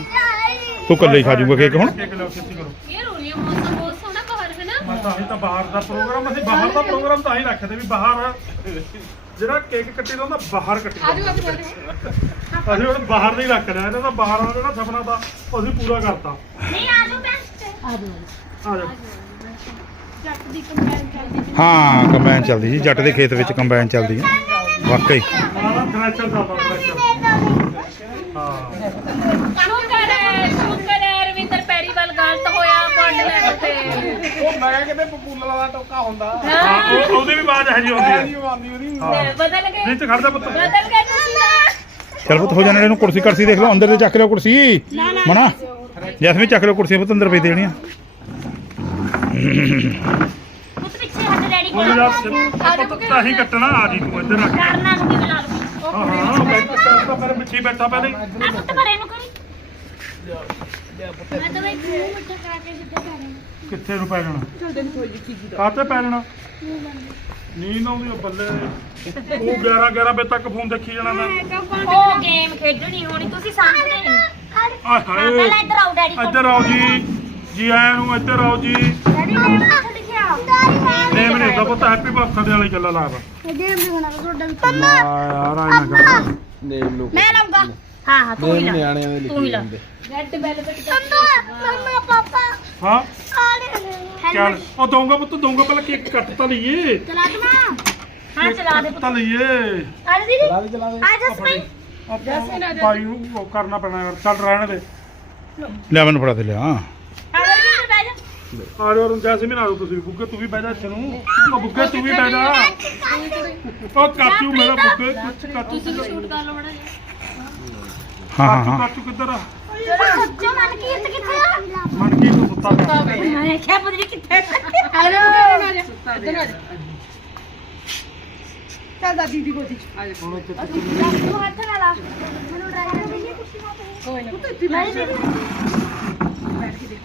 Speaker 3: ਤੂੰ ਇਕੱਲੇ ਹੀ ਖਾ ਜੂਗਾ ਕੇਕ ਹੁਣ।
Speaker 2: ਕੇਕ ਲਿਆਓ ਛੇਤੀ ਕਰੋ।
Speaker 5: ਇਹ ਰੋਣੀਆਂ ਮੌਸਮ ਬਹੁਤ ਸੋਹਣਾ ਬਾਹਰ ਹੈ ਨਾ।
Speaker 2: ਮੈਂ ਤਾਂ ਹੀ ਤਾਂ ਬਾਹਰ ਦਾ ਪ੍ਰੋਗਰਾਮ ਅਸੀਂ ਬਾਹਰ ਦਾ ਪ੍ਰੋਗਰਾਮ ਤਾਂ ਹੀ ਰੱਖਦੇ ਵੀ ਬਾਹਰ ਜਿਹੜਾ ਕੇਕ ਕੱਟੀ ਦਾ ਹੁੰਦਾ ਬਾਹਰ ਕੱਟੀ ਦਾ
Speaker 4: ਆਜੋ ਆਜੋ ਆਜੋ।
Speaker 2: ਅਸੀਂ ਹੁਣ ਬਾਹਰ ਨਹੀਂ ਰੱਖ ਰਿਹਾ ਇਹਨਾਂ ਦਾ ਬਾਹਰ ਵਾਲਾ ਜਿਹੜਾ ਸੁਪਨਾ ਉਹ ਅਸੀਂ ਪੂਰਾ ਕਰਤਾ।
Speaker 1: ਨਹੀਂ ਆ ਜਾਓ। ਮੈਂ
Speaker 2: ਆ ਜਾ
Speaker 6: ਜੱਟ ਦੀ ਕੰਪੈਨ ਚੱਲਦੀ
Speaker 3: ਹਾਂ ਕੰਬਾਈਨ ਚੱਲਦੀ ਸੀ ਜੱਟ ਦੇ ਖੇਤ ਵਿੱਚ ਕੰਬਾਈਨ ਚੱਲਦੀ ਹੈ ਵਾਕਈ।
Speaker 2: ਆਹ ਥ੍ਰੈਸ਼ਰ ਦਾ ਥ੍ਰੈਸ਼ਰ ਹੈ
Speaker 5: ਸ਼ੁਕਰ ਹੈ ਰਵਿੰਦਰ ਪੈਰੀਵਾਲ ਗਲਤ ਹੋਇਆ ਪੰਡ ਲੈਣ ਤੇ।
Speaker 7: ਉਹ ਮੈਂ ਕਿਤੇ ਪਪੂਲਰ ਵਾਲਾ ਟੋਕਾ ਹੁੰਦਾ।
Speaker 2: ਹਾਂ। ਉਹ- ਉਹਦੀ ਵੀ ਆਵਾਜ਼ ਹੈ ਜੀ
Speaker 7: ਐ
Speaker 2: ਹੁੰਦੀ
Speaker 7: ਨਹੀਂ ਆਉਂਦੀ ਉਹਦੀ।
Speaker 2: ਹਾਂ।
Speaker 5: ਬਦਲ ਗਏ
Speaker 2: ਨਹੀਂ ਤੇ ਖੜਦਾ ਪੁੱਤ।
Speaker 5: ਬਦਲ ਗਏ ਤੁਸੀਂ ਤਾਂ
Speaker 3: ਚਲ ਪੁੱਤ ਹੋ ਜਾਣਾ ਇਹਨੂੰ ਕੁਰਸੀ ਕਰਸੀ ਦੇਖ ਲਓ ਅੰਦਰ ਤੇ ਚੱਕ ਲਿਓ ਕੁਰਸੀ। ਮਨਾ। ਜੈਸਮੀਨ ਚੱਕ ਲਿਓ ਕੁਰਸੀ ਪੁੱਤ ਅੰਦਰ ਪਈ ਦੇਣੀ ਆ।
Speaker 1: ਪੁੱਤ ਪਿੱਛੇ ਹੱਥ ਡੈਡੀ ਕੋਲ
Speaker 2: ਹੁਣ ਯਾਰ ਪੁੱਤ ਤਾਂ ਹੀ ਕੱਟਣਾ ਆ ਜੀ ਤੂੰ ਇੱਧਰ ਰੱਖ।
Speaker 1: ਕਰਨਾ ਨੂੰ ਵੀ ਬੁਲਾ ਲਓ
Speaker 2: ਹਾਂ ਹਾਂ ਬੈਠਾ ਚੱਲ ਤਾਂ ਮੇਰੇ ਪਿੱਛੇ ਹੀ ਬੈਠਾ ਪਹਿਲੇ ਹੀ।
Speaker 1: ਆ ਪੁੱਤ ਪਰੇ ਨੂੰ ਕਰੀ
Speaker 6: ਮੈਂ ਤਾਂ ਬਈ ਮੂੰਹ ਮਿੱਠਾ ਕਰਾ ਕੇ ਸਿੱਧਾ ਕਰਾਂ
Speaker 2: ਕਿੱਥੇ ਨੂੰ ਪੈ ਜਾਣਾ? ਕਾਤੇ ਪੈ ਜਾਣਾ? ਨੀਂਦ ਆਉਂਦੀ ਆ ਬੱਲੇ। ਤੂੰ 11 11 ਵਜੇ ਤੱਕ ਫੋਨ ਦੇਖੀ ਜਾਣਾ ਮੈਂ।
Speaker 1: ਉਹ ਗੇਮ ਖੇਡਣੀ ਹੋਣੀ ਤੁਸੀਂ ਸਮਝਦੇ ਨਹੀਂ
Speaker 2: ਆਏ
Speaker 1: ਹਾਂ ਪਹਿਲਾਂ
Speaker 2: ਹਾਏ
Speaker 1: ਇੱਧਰ ਆਓ ਡੈਡੀ ਕੋਲ।
Speaker 2: ਇੱਧਰ ਆਓ ਜੀ। ਜੀ ਆਇਆਂ ਨੂੰ ਇੱਧਰ ਆਓ ਜੀ।
Speaker 6: ਡੈਡੀ ਨੇ ਕਿੱਥੇ ਲਿਖਿਆ।
Speaker 2: ਨੇਮ ਨਹੀਂ ਹੁੰਦਾ ਪੁੱਤ ਹੈਪੀ ਬਰਥਡੇ ਵਾਲੀ ਚੱਲਾ ਲਾਵਾ
Speaker 6: ਇਹਦੇ ਮੈਂ ਬਣਾ ਤੁਹਾਡਾ ਵੀ
Speaker 2: ਯਾਰ ਆਈ ਨਾ ਕਰ
Speaker 7: ਨੇਮ ਨੂੰ
Speaker 6: ਮੈਂ ਲਾਉਂਗਾ।
Speaker 1: ਹਾਂ ਹਾਂ ਤੂੰ ਹੀ ਲਾ
Speaker 7: ਨਿਆਣਿਆਂ ਦੇ
Speaker 1: ਤੂੰ ਹੀ
Speaker 7: ਲਿਖੇ
Speaker 1: ਲਾ।
Speaker 7: ਜਾਂਦੇ
Speaker 5: ਰੈੱਡ ਵੈਲਵਟ
Speaker 6: ਮੰਮਾ ਪਾਪਾ।
Speaker 2: ਹਾਂ।
Speaker 6: ਆਲੇ
Speaker 2: ਚੱਲ ਉਹ ਦਊਂਗਾ ਪੁੱਤ ਦਊਂਗਾ ਪਹਿਲਾਂ ਕੇਕ ਕੱਟ ਤਾਂ ਲਈਏ।
Speaker 6: ਚਲਾ ਦਮਾ
Speaker 1: ਹਾਂ ਚਲਾ ਦੇ
Speaker 2: ਕੱਟ ਤਾਂ ਲਈਏ।
Speaker 1: ਆ ਜਾ ਦੀਦੀ।
Speaker 7: ਚਲਾ ਦੇ ਚਲਾ ਦੇ।
Speaker 1: ਆ ਜਸਮੀਨ
Speaker 2: ਆਪਾਂ ਭਾਈ ਨੂੰ ਉਹ ਕਰਨਾ ਪੈਣਾ ਯਾਰ। ਚੱਲ ਰਹਿਣ ਦੇ।
Speaker 3: ਲੈ ਮੈਨੂੰ ਫੜਾ ਦੇ ਲਿਆ।
Speaker 1: ਆ ਜਾ ਰਵਿੰਦਰ ਬਹਿ ਜਾ।
Speaker 2: ਆ ਜਾਓ ਰੁੰ ਜੈਸਮੀਨ ਆ ਜਾਓ ਤੁਸੀਂ। ਬੁੱਗੇ ਤੂੰ ਵੀ ਬਹਿ ਜਾ ਇੱਥੇ ਨੂੰ। ਉਹ ਬੁੱਗੇ ਤੂੰ ਵੀ ਬਹਿ ਜਾ। ਉਹ ਕਾਚੂ ਮੇਰਾ ਬੁੱਗੇ ਕੁਛ ਕਾਚੂ
Speaker 5: ਸ਼ੂਟ ਕਰ ਲਓ ਮੜਾ
Speaker 3: ਹਾਂ ਹਾਂ ਹਾਂ
Speaker 2: ਕਾਚੂ ਕਿੱਧਰ ਆ
Speaker 1: ਸੱਚੋ ਮਨ ਕੀਰਤ ਕਿੱਥੇ ਆ
Speaker 2: ਮਨ ਕੀ ਤੂੰ ਸੁੱਤਾ ਪਿਆ
Speaker 1: ਮੈਂ ਕਿਹਾ ਪਤਾ ਨਹੀਂ ਕਿੱਥੇ
Speaker 4: ਆ ਜਾ ਆ ਜਾ ਇੱਧਰ ਆ ਜਾ ਚੱਲ ਦਾਦੀ ਦੀ ਗੋਦੀ ਚ ਆ ਜਾ
Speaker 6: ਤੂੰ ਹੱਥ ਨਾਲ ਲਾ ਮੈਨੂੰ ਡਰਾਈਵਰ ਦੇ ਕੁਛ ਨਾ
Speaker 4: ਕੋਈ ਨਾ ਪੁੱਤ ਇੱਥੇ ਬੈਠ ਜਾ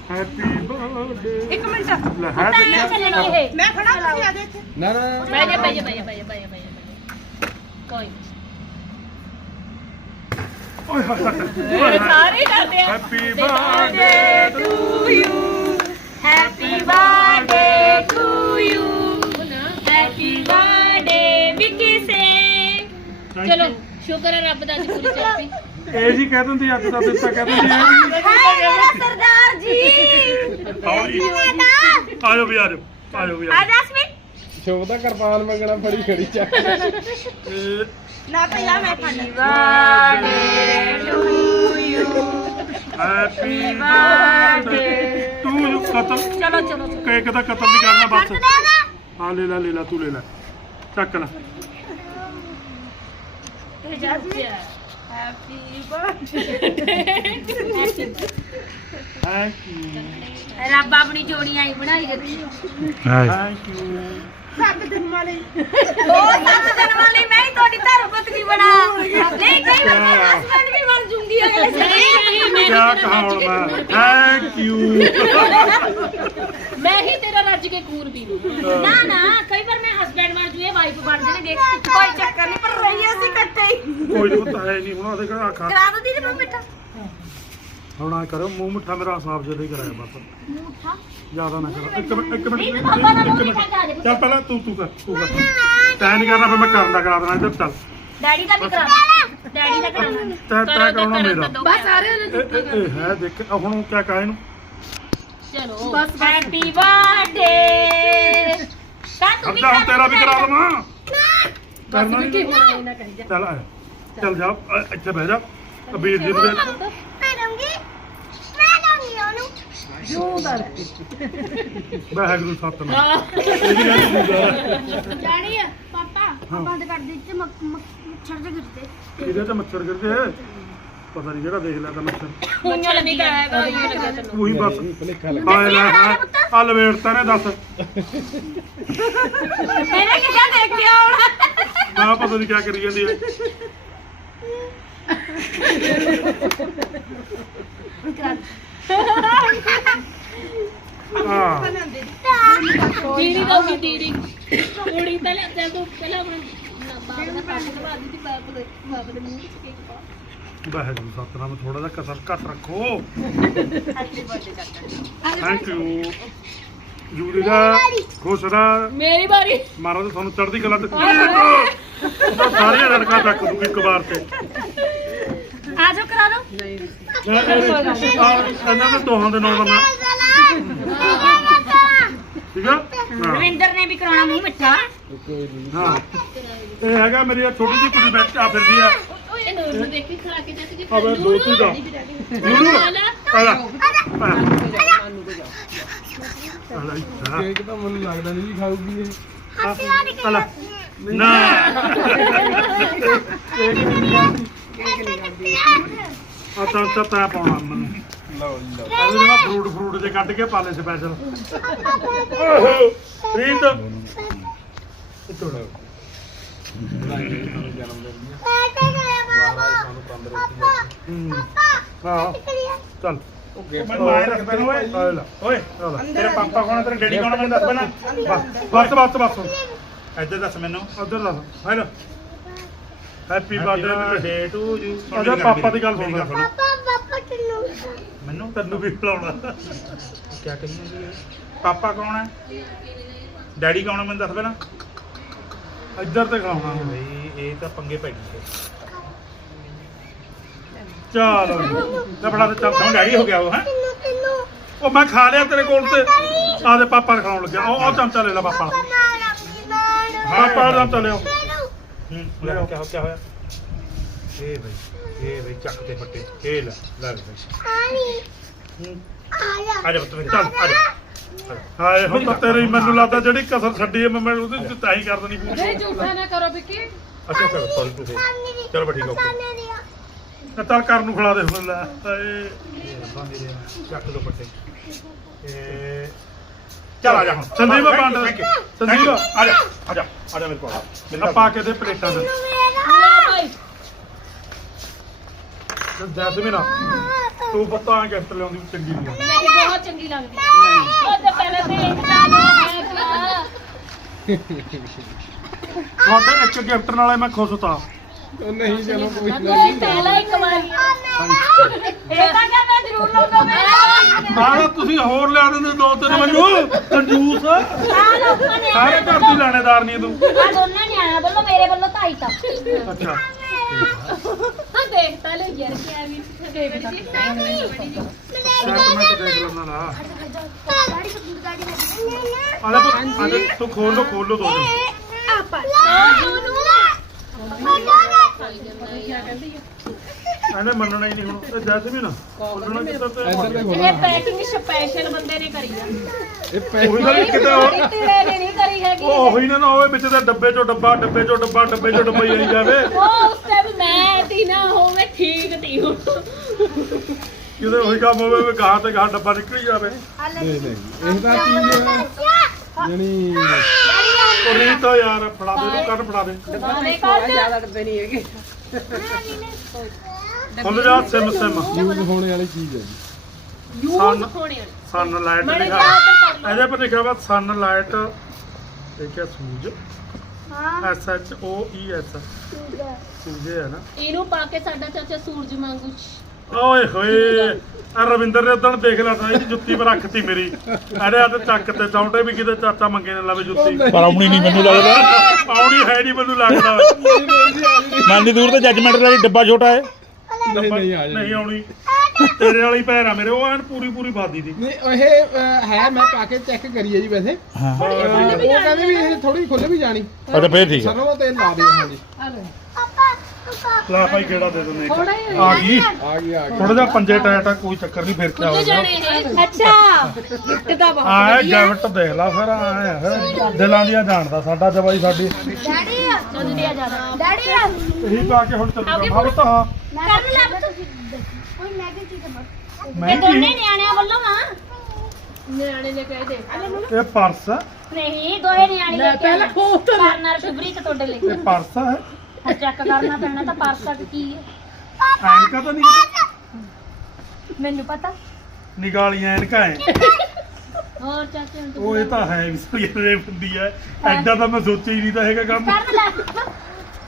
Speaker 2: ਹੈਪੀ ਬਰਥਡੇ
Speaker 4: ਇੱਕ ਮਿੰਟ
Speaker 2: ਲੈ ਹੈ
Speaker 1: ਤਾਂ
Speaker 2: ਦੇਖਿਆ
Speaker 1: ਚੱਲਣੀ ਇਹ
Speaker 4: ਮੈਂ ਖੜਾ ਤੁਸੀਂ ਆ ਜਾ ਇੱਥੇ
Speaker 7: ਨਾ ਨਾ
Speaker 5: ਬਹਿ ਜਾ ਜਾ ਬਹਿ ਜਾ ਬਹਿ ਜਾ ਕੋਈ।
Speaker 2: ਓਏ ਹੋਏ
Speaker 5: ਸਾਰੇ ਕਰਦੇ ਆ।
Speaker 2: Happy birthday to
Speaker 1: happy birthday to you happy birthday Vicky Singh
Speaker 5: ਚਲੋ ਸ਼ੁਕਰ ਹੈ ਰੱਬ ਦਾ ਅੱਜ ਪੂਰੀ ਚੜ੍ਹਦੀ।
Speaker 2: ਇਹ ਜੀ ਕਹਿ ਦਿੰਦੀ ਅੱਜ ਦਾ ਦਿੱਤਾ ਕਹਿ ਦਿੰਦੀ ਹੈ
Speaker 1: ਹਾਏ ਮੇਰਾ ਸਰਦਾਰ ਜੀ।
Speaker 2: ਹੌਲੀ ਆ। ਜਾਓ ਵੀ ਆ ਜਾਓ ਆ ਜਾਓ ਵੀ ਆ
Speaker 1: ਆ ਜਸਮੀਨ।
Speaker 7: ਸ਼ੋਭ ਦਾ ਕਿਰਪਾਨ ਮੰਗਣਾ ਫੜੀ ਖੜੀ ਚੱਕ।
Speaker 1: ਨਾ ਪਹਿਲਾਂ ਮੈਂ ਖਾਣੀ। Birthday to you
Speaker 2: happy birthday to you ਖਤਮ
Speaker 1: ਚਲੋ ਚਲੋ
Speaker 2: ਕੇਕ ਦਾ ਖਤਮ ਨਹੀਂ ਕਰਨਾ ਬਸ। ਹਾਂ ਲੈ ਲੈ ਲੈ ਲੈ ਤੂੰ ਲੈ ਲੈ। ਚੱਕ ਲੈ। ਥੈਂਕ ਯੂ
Speaker 1: ਰੱਬ ਆਪਣੀ ਜੋੜੀ ਆਈ ਬਣਾਈ ਰੱਖੀ।
Speaker 3: ਹਾਏ
Speaker 2: ਥੈਂਕ ਯੂ
Speaker 4: ਸੱਤ ਦਿਨ ਵਾਲੀ।
Speaker 1: ਉਹ ਸੱਤ ਦਿਨ ਵਾਲੀ ਮੈਂ ਹੀ ਤੁਹਾਡੀ ਧਰਮ ਪਤਨੀ ਬਣਾ। ਨਹੀਂ ਕਈ ਵਾਰ ਮੈਂ ਹਸਬੰਡ ਵੀ ਬਣ ਜੂੰਗੀ ਅਗਲੇ ਸਾਲ।
Speaker 2: ਕਿਆ ਕਹਾਂ ਹੁਣ ਮੈਂ? ਥੈਂਕ ਯੂ
Speaker 5: ਮੈਂ ਹੀ ਤੇਰਾ ਰੱਜ ਕੇ ਪੀ ਲੂੰ।
Speaker 1: ਨਾ ਨਾ ਕਈ ਵਾਰ ਮੈਂ ਹਸਬੰਡ ਬਣ ਜੂਏ ਵਾਈਫ ਬਣ ਜਾਣਗੇ ਕੋਈ ਚੱਕਰ ਨਹੀਂ ਪਰ ਰਹੀ ਅਸੀਂ ਇਕੱਠੇ ਹੀ।
Speaker 2: ਕੋਈ ਨਹੀਂ ਪਤਾ ਹੈ ਨਹੀਂ ਹੁਣ ਉਹਦੇ ਕੋਲ ਆਖਾ।
Speaker 1: ਕਰਾ ਦੋ ਦੀਦੀ ਮੈਂ ਮਿੱਠਾ।
Speaker 2: ਹੁਣ ਆ ਕਰੋ ਮੂੰਹ ਮਿੱਠਾ ਮੇਰਾ ਹਿਸਾਬ ਜਿਹਾ ਹੀ ਕਰਾਇਆ ਬਸ।
Speaker 1: ਮਿੱਠਾ?
Speaker 2: ਜ਼ਿਆਦਾ ਨਾ ਕਰੋ ਇੱਕ ਮਿੰਟ ਇੱਕ ਮਿੰਟ
Speaker 1: ਨਹੀਂ, ਪਾਪਾ ਨਾਲ
Speaker 2: ਇੱਕ
Speaker 1: ਮੂੰਹ
Speaker 2: ਮਿੰਟ
Speaker 1: ਮਿੱਠਾ ਕਰਾ ਦੇ।
Speaker 2: ਚੱਲ ਪਹਿਲਾਂ ਤੂੰ ਤੂੰ ਕਰ ਤੂੰ ਕਰ। ਤੈਂ ਨਹੀਂ ਕਰਨਾ ਫਿਰ ਮੈਂ ਕਰਨ ਦਾ ਕਰਾ ਦੇਣਾ ਇੱਧਰ ਚੱਲ।
Speaker 1: ਡੈਡੀ ਦਾ ਵੀ ਕਰਾ ਡੈਡੀ ਦਾ ਕਰਾ ਦੋ।
Speaker 2: ਤੈਂ ਤੈਂ ਕਰਾਉਣਾ ਮੇਰਾ।
Speaker 4: ਬਸ ਸਾਰੇ
Speaker 2: ਇਹ ਇਹ- ਇਹ ਹੈ ਦੇਖ ਆਹ ਹੁਣ ਕਿਆ ਕਹਾਂ ਇਹਨੂੰ?
Speaker 5: ਚਲੋ।
Speaker 4: ਬਸ
Speaker 1: ਹੈਪੀ ਬਰਥਡੇ ਕਾ ਤੂੰ ਵੀ
Speaker 2: ਅੱਛਾ ਹੁਣ ਤੇਰਾ ਵੀ ਕਰਾ ਦੇਵਾਂ। ਕਰਨਾ ਨਹੀਂ।
Speaker 4: ਨਾ ਕਹੀ ਜਾ।
Speaker 2: ਚੱਲ ਆ ਚੱਲ ਜਾ ਆ, ਇੱਥੇ ਬਹਿ ਜਾ। ਕਬੀਰ ਜੀ ਦੇ
Speaker 6: ਮੈਂ ਦਊਂਗੀ ਮੈਂ ਦਊਂਗੀ ਉਹਨੂੰ
Speaker 4: ਜੂ ਦਰ
Speaker 2: ਵਾਹਿਗੁਰੂ ਸਤਨਾਮ ਇਹ ਵੀ ਗੱਲ ਹੈ।
Speaker 6: ਜਾਣੀ ਆ ਪਾਪਾ ਆ ਬੰਦ ਕਰ ਦੇ ਤੇ ਮੱਖ- ਮੱਖ- ਮੱਛਰ ਦੇ ਗਿਰਦੇ।
Speaker 2: ਇਹਦੇ ਤੇ ਮੱਛਰ ਗਿਰਦੇ ਪਤਾ ਨਹੀਂ ਜਿਹੜਾ ਦੇਖ ਲਿਆ ਤਾਂ ਮੱਛਰ।
Speaker 5: ਮੁੰਝਲ ਨਹੀਂ ਕਰਾਏਗਾ ਇਹ ਲੱਗਾ ਤੈਨੂੰ
Speaker 2: ਉਹੀ ਬਸ।
Speaker 7: ਭੁਲੇਖਾ ਲੱਗ
Speaker 2: ਹਾਏ ਲੈ। ਆ ਲਵੇੜਤਾ ਨੇ ਦੱਸ।
Speaker 1: ਇਹਨੇ ਕਿਹਾ ਦੇਖ ਕੇ ਆਉਣਾ
Speaker 2: ਮੈਂ ਪਤਾ ਨਹੀਂ ਕਿਆ ਕਰੀ ਜਾਂਦੀ ਹੈ ਹਾਂ
Speaker 5: ਦੀਦੀ ਦਾ ਵੀ ਦੀਦੀ ਕੁੜੀ ਤਾਂ ਲੈ ਤੇ ਤੂੰ ਪਹਿਲਾਂ ਆਪਣੇ ਨਾ ਬਾਪ ਦਾ ਪਾਸ ਦਵਾ ਦਿੱਤੀ ਬਾਪ ਦੇ ਬਾਪ ਦੇ ਮੂੰਹ ਵਿੱਚ ਕੇਕ ਪਾ।
Speaker 2: ਵਾਹਿਗੁਰੂ ਸਤਨਾਮ ਥੋੜਾ ਜਿਹਾ ਕਸਰ ਘੱਟ ਰੱਖੋ। ਥੈਂਕ ਯੂ ਜੂੜੀ ਦਾ ਖੁਸ਼ ਰਹਾ।
Speaker 5: ਮੇਰੀ ਵਾਰੀ।
Speaker 2: ਮਹਾਰਾਜ ਤੁਹਾਨੂੰ ਚੜ੍ਹਦੀ ਕਲਾ ਤੇ ਉਹਨਾਂ ਸਾਰੀਆਂ ਰੜਕਾਂ ਚੱਕ ਦੂਗੀ ਇੱਕ ਵਾਰ ਤੇ।
Speaker 1: ਆ ਜਾਓ ਕਰਾ ਦਿਓ
Speaker 2: ਇਹ- ਇਹ- ਆਹ, ਇਹਨਾਂ ਦੇ ਦੋਹਾਂ ਦੇ ਨਾਂ ਦਾ ਮੈਂ ਠੀਕ ਆ ਹਾਂ
Speaker 1: ਰਵਿੰਦਰ ਨੇ ਵੀ ਕਰਾਉਣਾ ਮੂੰਹ ਮਿੱਠਾ
Speaker 2: ਹਾਂ ਇਹ ਹੈਗਾ ਮੇਰੀ ਆਹ ਛੋਟੀ ਜਿਹੀ ਕੁੜੀ ਬੈਠ ਆ ਫਿਰਦੀ ਆ
Speaker 5: ਇਹ ਨੂਰ ਨੂੰ ਦੇਖੀ ਖਾ ਕੇ ਜੱਟ ਜੀ
Speaker 2: ਅਬੇ ਦੋਤੀ ਦਾ ਨੂਰੂ ਆ ਲੈ ਆ ਲੈ ਆ ਲੈ ਹਾਂ
Speaker 7: ਕੇਕ ਤਾਂ ਮੈਨੂੰ ਲੱਗਦਾ ਨਹੀਂ ਵੀ ਖਾਊਗੀ ਇਹ
Speaker 2: ਆ ਲੈ ਨਾ ਆ ਤਾਂ ਤਾਂ ਤਾਂ ਪਾਉਣਾ ਮੈਨੂੰ
Speaker 7: ਲਓ ਜੀ ਲਓ।
Speaker 2: ਇਹਦੇ ਨਾਲ ਫਰੂਟ ਫਰੂਟ ਜੇ ਕੱਢ ਕੇ ਪਾ ਲੈ ਸਪੈਸ਼ਲ ਰੀਤ
Speaker 7: ਤੋੜੋ ਜਨਮ ਦਿਨ ਦੀਆਂ
Speaker 2: ਹੂੰ। ਚੱਲ।
Speaker 3: ਮੈਂ ਮਾਇ ਰੱਖ ਪੈਣ ਓਏ। ਓਏ ਤੇਰੇ ਪਾਪਾ ਕੌਣ ਤੇਰੇ ਡੈਡੀ ਕੌਣ ਮੈਨੂੰ ਦੱਸ
Speaker 2: ਬਸ ਬਸ ਬਸ ਬਸ।
Speaker 3: ਇੱਧਰ ਦੱਸ ਮੈਨੂੰ।
Speaker 2: ਉਧਰ ਦੱਸ। Hello happy birthday
Speaker 3: to you
Speaker 2: ਅੱਛਾ, ਪਾਪਾ ਦੀ ਗੱਲ ਸੁਣ ਲੈ।
Speaker 3: ਮੈਨੂੰ
Speaker 2: ਤੈਨੂੰ ਵੀ ਬੁਲਾਉਣਾ।
Speaker 3: ਕੀ ਕਹੀ ਹੈ ਪਾਪਾ ਕੌਣ ਹੈ? ਡੈਡੀ ਕੌਣ ਹੈ ਮੈਨੂੰ ਦੱਸ ਪਹਿਲਾਂ।
Speaker 2: ਇੱਧਰ ਤੇ ਖਾਣਾ
Speaker 3: ਬਈ ਇਹ ਤਾਂ ਪੰਗੇ ਪੈ ਗਏ
Speaker 2: ਚਲੋ ਜੀ ਲੈ ਬੜਾ ਤੇ ਚੱਲ
Speaker 3: ਡੈਡੀ ਹੋ ਗਿਆ ਉਹ ਹੈ?
Speaker 2: ਉਹ ਮੈਂ ਖਾ ਲਿਆ ਤੇਰੇ ਕੋਲ ਤੇ ਆਦੇ ਪਾਪਾ ਨੂੰ ਖਿਲਾਉਣ ਲੱਗਿਆ। ਉਹ ਉਹ ਚਮਚਾ ਲੈ ਲੈ ਪਾਪਾ। ਪਾਪਾ ਦਾ ਚਮਚਾ ਲਿਓ
Speaker 3: ਹੂੰ ਲੈ ਕੀ ਹੋ ਕਿਆ ਹੋਇਆ? ਇਹ ਬਈ ਇਹ ਬਈ ਚੱਕ ਤੇ ਫੱਟੇ ਇਹ ਲੈ ਲੈ ਬਈ। ਆ ਜਾ ਤੂੰ ਚੱਲ ਆ ਜਾ।
Speaker 2: ਹਾਏ ਹੁਣ ਤਾਂ ਤੇਰੀ ਮੈਨੂੰ ਲੱਗਦਾ ਜਿਹੜੀ ਕਸਰ ਛੱਡੀ ਹੈ ਮੈਂ ਮੈਨੂੰ ਉਹਦੇ ਚ ਤਾਂ ਹੀ ਕਰ ਦੇਣੀ ਪੂਰੀ
Speaker 4: ਨਹੀਂ ਝੂਠਾ ਨਾ ਕਰੋ ਵਿੱਕੀ।
Speaker 3: ਅੱਛਾ ਚਲੋ ਸੌਰੀ ਤੂੰ ਚਲੋ। ਬਈ ਠੀਕ ਆ ਓਕੇ।
Speaker 2: ਤੇ ਚੱਲ ਕਰ ਨੂੰ ਖਿਲਾ ਦੇ ਹੁਣ ਲੈ। ਹਾਏ।
Speaker 3: ਚੱਕ ਦੋ ਫੱਟੇ ਇਹ ਚੱਲ ਆ ਜਾ ਹੁਣ।
Speaker 2: ਸੰਦੀਪ
Speaker 3: you,
Speaker 2: ਸੰਦੀਪ।
Speaker 3: ਆ ਜਾ ਆ ਜਾ ਆ ਜਾ ਮੇਰੇ ਕੋਲ। ਮੇਰੇ
Speaker 2: ਆ
Speaker 3: ਨਾਲ
Speaker 2: ਪਾ ਕੇ ਦੇ ਪਲੇਟਾਂ ਦੇ ਤੇ ਜੈਸਮੀਨ ਤੂੰ ਪਤਾ ਗਿਫਟ ਲਿਆਉਂਦੀ ਚੰਗੀ ਨਹੀਂ ਲੱਗਦੀ।
Speaker 5: ਮੈਨੂੰ ਬਹੁਤ ਚੰਗੀ ਲੱਗਦੀ। ਉਹ ਤਾਂ ਪਹਿਲਾਂ ਤੇ ਇੱਕ ਕੰਮ ਹੋਇਆ
Speaker 2: ਤੁਹਾਡੇ ਇੱਕ ਗਿਫਟ ਨਾਲੇ ਮੈਂ ਖੁਸ਼ ਤਾਂ।
Speaker 7: ਉਹ ਨਹੀਂ ਚਲੋ ਕੋਈ
Speaker 5: ਮੈਂ
Speaker 7: ਨਹੀਂ।
Speaker 5: ਪਹਿਲਾਂ ਇੱਕ ਵਾਰੀ
Speaker 1: ਇਹ ਤਾਂ ਕਿਆ ਮੈਂ ਜ਼ਰੂਰ ਲਊਂਗਾ ਮੈਂ
Speaker 2: ਨਾਲ ਤੁਸੀਂ ਹੋਰ ਲਿਆ ਦਿੰਦੇ ਦੋ ਤਿੰਨ ਮੈਨੂੰ। ਕੰਜੂਸ।
Speaker 1: ਆ ਲੋਕਾਂ ਨੇ
Speaker 2: ਸਾਰੇ ਘਰ ਦੀ ਲੈਣੇਦਾਰ ਨਹੀਂ ਤੂੰ।
Speaker 1: ਆ ਦੋਨਾਂ ਨਿਆਣਿਆਂ ਵੱਲੋਂ ਮੇਰੇ ਵੱਲੋਂ ਢਾਈ ਤਾਂ।
Speaker 2: ਅੱਛਾ।
Speaker 5: ਹਾਂ ਦੇਖਤਾ ਲੈ ਯਾਰ ਕੀ ਵੀ ਦੇਖ ਜੀ
Speaker 2: ਸੈਟਮੈਂਟ ਦੇਖ। ਲੈਣਾ ਨਾ। ਆਲੇ ਤੂੰ ਖੋਲ ਲੋ ਖੋਲ ਲੋ ਦੋ ਦਿਨ ਇਹਨੇ ਮੰਨਣਾ ਹੀ ਨਹੀਂ ਹੁਣ। ਇਹ ਜੈਸਮੀਨ ਮੰਨਣਾ ਕਿੱਦਾਂ ਤੇ
Speaker 7: ਇੱਧਰ ਤੇ
Speaker 5: ਇਹ
Speaker 7: ਖੋਲੋ
Speaker 5: ਪੈਕਿੰਗ ਸਪੈਸ਼ਲ ਬੰਦੇ ਨੇ ਕਰੀ ਆ।
Speaker 7: ਇਹ ਪੈਕ
Speaker 2: ਉਹੀ ਤਾਂ ਕਿਤੇ ਹੋਰ-
Speaker 5: ਤੇਰੇ ਨੇ ਨਹੀਂ ਕਰੀ ਹੈਗੀ
Speaker 2: ਉਹ ਹੋਈ ਨਾ ਨਾ ਹੋਵੇ ਵਿੱਚ ਦੇ ਡੱਬੇ ਚੋਂ ਡੱਬਾ ਡੱਬੇ ਚੋਂ ਡੱਬਾ ਡੱਬੇ ਚੋਂ ਡੱਬਾ ਹੀ ਆਈ ਜਾਵੇ।
Speaker 5: ਉਹ ਉਸ ਤੇ ਵੀ ਮੈਂ ਤੀ ਨਾ ਹੋਵੇ ਠੀਕ ਤੀ ਹੁਣ
Speaker 2: ਕਿਤੇ ਉਹੀ ਕੰਮ ਹੋਵੇ ਵੀ ਗਾਹ ਤੇ ਗਾਹ ਡੱਬਾ ਨਿਕਲ ਜਾਵੇ।
Speaker 7: ਨਹੀਂ ਨਹੀਂ। ਇਹ ਤਾਂ ਚੀਜ਼ ਜਣੀ
Speaker 2: ਉਹ ਰੀਤ ਯਾਰ ਫੜਾ ਦੇ ਨੂੰ ਕੰਨ ਫੜਾ ਦੇ।
Speaker 5: ਬਾਰੇ ਕਰ
Speaker 2: ਖੁੱਲ ਜਾ। Sim sim.
Speaker 7: ਯੂਜ਼ ਹੋਣੇ ਵਾਲੀ ਚੀਜ਼ ਹੈ ਜੀ।
Speaker 2: ਸਨ-
Speaker 5: ਹੋਣੇ ਵਾਲੇ।
Speaker 2: ਸਨ ਲਾਈਟ
Speaker 5: ਮਾੜੇ
Speaker 2: ਲਿਖਾ
Speaker 5: ਜ਼ਿਆਦਾਤਰ ਕਰ ਲਓ।
Speaker 2: ਇਹਦੇ ਪਰ ਲਿਖਿਆ ਵਾ ਸਨ ਲਾਈਟ ਕਿਆ shoes S H O E S shoes ਹੈ ਨਾ?
Speaker 5: ਇਹਨੂੰ ਪਾ ਕੇ ਸਾਡਾ ਚਾਚਾ ਸੂਰਜ ਵਾਂਗੂ
Speaker 2: ਓਏ ਹੋਏ ਆ ਰਵਿੰਦਰ ਨੇ ਉਦੋਂ ਦੇਖ ਲਿਆ ਤਾਂ ਇਹ ਜੁੱਤੀ ਪਰ ਰੱਖਤੀ ਮੇਰੀ। ਇਹਦੇ ਹੱਥ ਚੱਕ ਤੇ ਚੌਂਟੇ ਵੀ ਕਿਤੇ ਚਾਚਾ ਮੰਗੇ ਨੇ ਲਵੇ ਜੁੱਤੀ।
Speaker 3: ਪਰ ਆਉਣੀ ਨਹੀਂ ਮੈਨੂੰ ਲੱਗਦਾ।
Speaker 2: ਆਉਣੀ ਹੈ ਨਹੀਂ ਮੈਨੂੰ ਲੱਗਦਾ।
Speaker 3: ਨਾਨੀ ਦੂਰ ਤੇ ਜੱਜਮੈਂਟ ਵਾਲੀ ਡੱਬਾ ਛੋਟਾ ਹੈ।
Speaker 7: ਨਹੀਂ ਨਹੀਂ ਆ
Speaker 2: ਨਹੀਂ
Speaker 7: ਜਾਣੀ
Speaker 2: ਆਉਣੀ। ਤੇਰੇ ਵਾਲੀ ਭੈਣ ਆ ਮੇਰੇ ਉਹ ਐਨ ਪੂਰੀ ਪੂਰੀ ਬਾਦੀ ਦੀ।
Speaker 7: ਨਹੀਂ ਇਹ ਹੈ ਮੈਂ ਪਾ ਕੇ ਚੈੱਕ ਕਰੀ ਹੈ ਜੀ ਵੈਸੇ।
Speaker 3: ਹਾਂ।
Speaker 7: ਉਹ ਕਹਿੰਦੇ ਵੀ ਇਹ ਥੋੜੀ ਖੁੱਲ ਵੀ ਜਾਣੀ।
Speaker 3: ਅੱਛਾ ਫੇਰ ਠੀਕ ਹੈ।
Speaker 7: ਸਰੋਂ ਤੇਲ ਲਾ ਦਿਓ ਹਾਂਜੀ।
Speaker 2: ਲਾ ਭਾਈ ਕਿਹੜਾ ਦੇ ਦਿੰਦੇ
Speaker 5: ਹੀ
Speaker 2: ਆ ਗਈ?
Speaker 7: ਆ ਗਈ ਆ ਗਈ।
Speaker 2: ਥੋੜਾ ਜਿਹਾ ਪੰਜੇ ਟਾਇਟ ਆ ਕੋਈ ਚੱਕਰ ਨਹੀਂ ਫਿਰ ਕਿਆ ਹੋ ਗਿਆ
Speaker 5: ਇਹ
Speaker 1: ਅੱਛਾ ਗਿਫਟ ਦਾ ਬਹੁਤ
Speaker 2: ਆਏ ਗਿਫਟ ਦੇਖ ਲਾ ਫਿਰ ਆਏ ਫਿਰ। ਦਿਲਾਂ ਦੀਆਂ ਜਾਣਦਾ ਸਾਡਾ ਜਵਾਈ ਸਾਡੀ।
Speaker 6: ਡੈਡੀ
Speaker 1: ਆ। ਜਾਣਾ
Speaker 6: ਡੈਡੀ
Speaker 2: ਇਹੀ ਪਾ ਕੇ ਹੁਣ ਚੱਲੂਗਾ ਮਾਰੂ ਤਾਂ ਹਾਂ
Speaker 6: ਕਰ ਲੈ ਓਏ ਮੈਂ ਕੀ ਚੀਜ਼ ਬਸ
Speaker 2: ਮੈਂ
Speaker 1: ਇਹ ਦੋਨੇ ਨਿਆਣਿਆਂ ਵੱਲੋਂ ਆ।
Speaker 5: ਨਿਆਣੇ ਨੇ ਕਹਿ ਦੇ।
Speaker 2: ਇਹ ਪਰਸ। ਆ?
Speaker 1: ਨਹੀਂ ਦੋਹੇ ਨਿਆਣੇ ਲੈ ਕੇ
Speaker 4: ਪਹਿਲਾਂ ਖੋਲ ਤਾਂ ਲੈ।
Speaker 1: ਸ਼ੁਭਰੀ ਤੇ ਤੁਹਾਡੇ ਲਈ।
Speaker 2: ਇਹ ਪਰਸ ਹੈ।
Speaker 1: ਹੁਣ ਚੈੱਕ ਕਰਨਾ ਪੈਣਾ ਤਾਂ ਪਰਸ ਚ ਕੀ ਹੈ?
Speaker 2: ਐਨਕਾਂ ਤਾਂ ਨਹੀਂ
Speaker 1: ਮੈਨੂੰ ਪਤਾ।
Speaker 2: ਨਿਗਾਲੀਆਂ ਐਨਕਾਂ ਐ।
Speaker 5: ਹੋਰ ਚਾਚੇ ਹੁਣ
Speaker 2: ਉਹ ਇਹ ਤਾਂ ਹੈ ਵੀ ਸਲੀਰੇ ਹੁੰਦੀ ਐ ਐਡਾ ਤਾਂ ਮੈਂ ਸੋਚਿਆ ਹੀ ਨਹੀਂ ਤਾਂ ਹੈਗਾ ਕੰਮ।
Speaker 1: ਕਰ ਲੈ।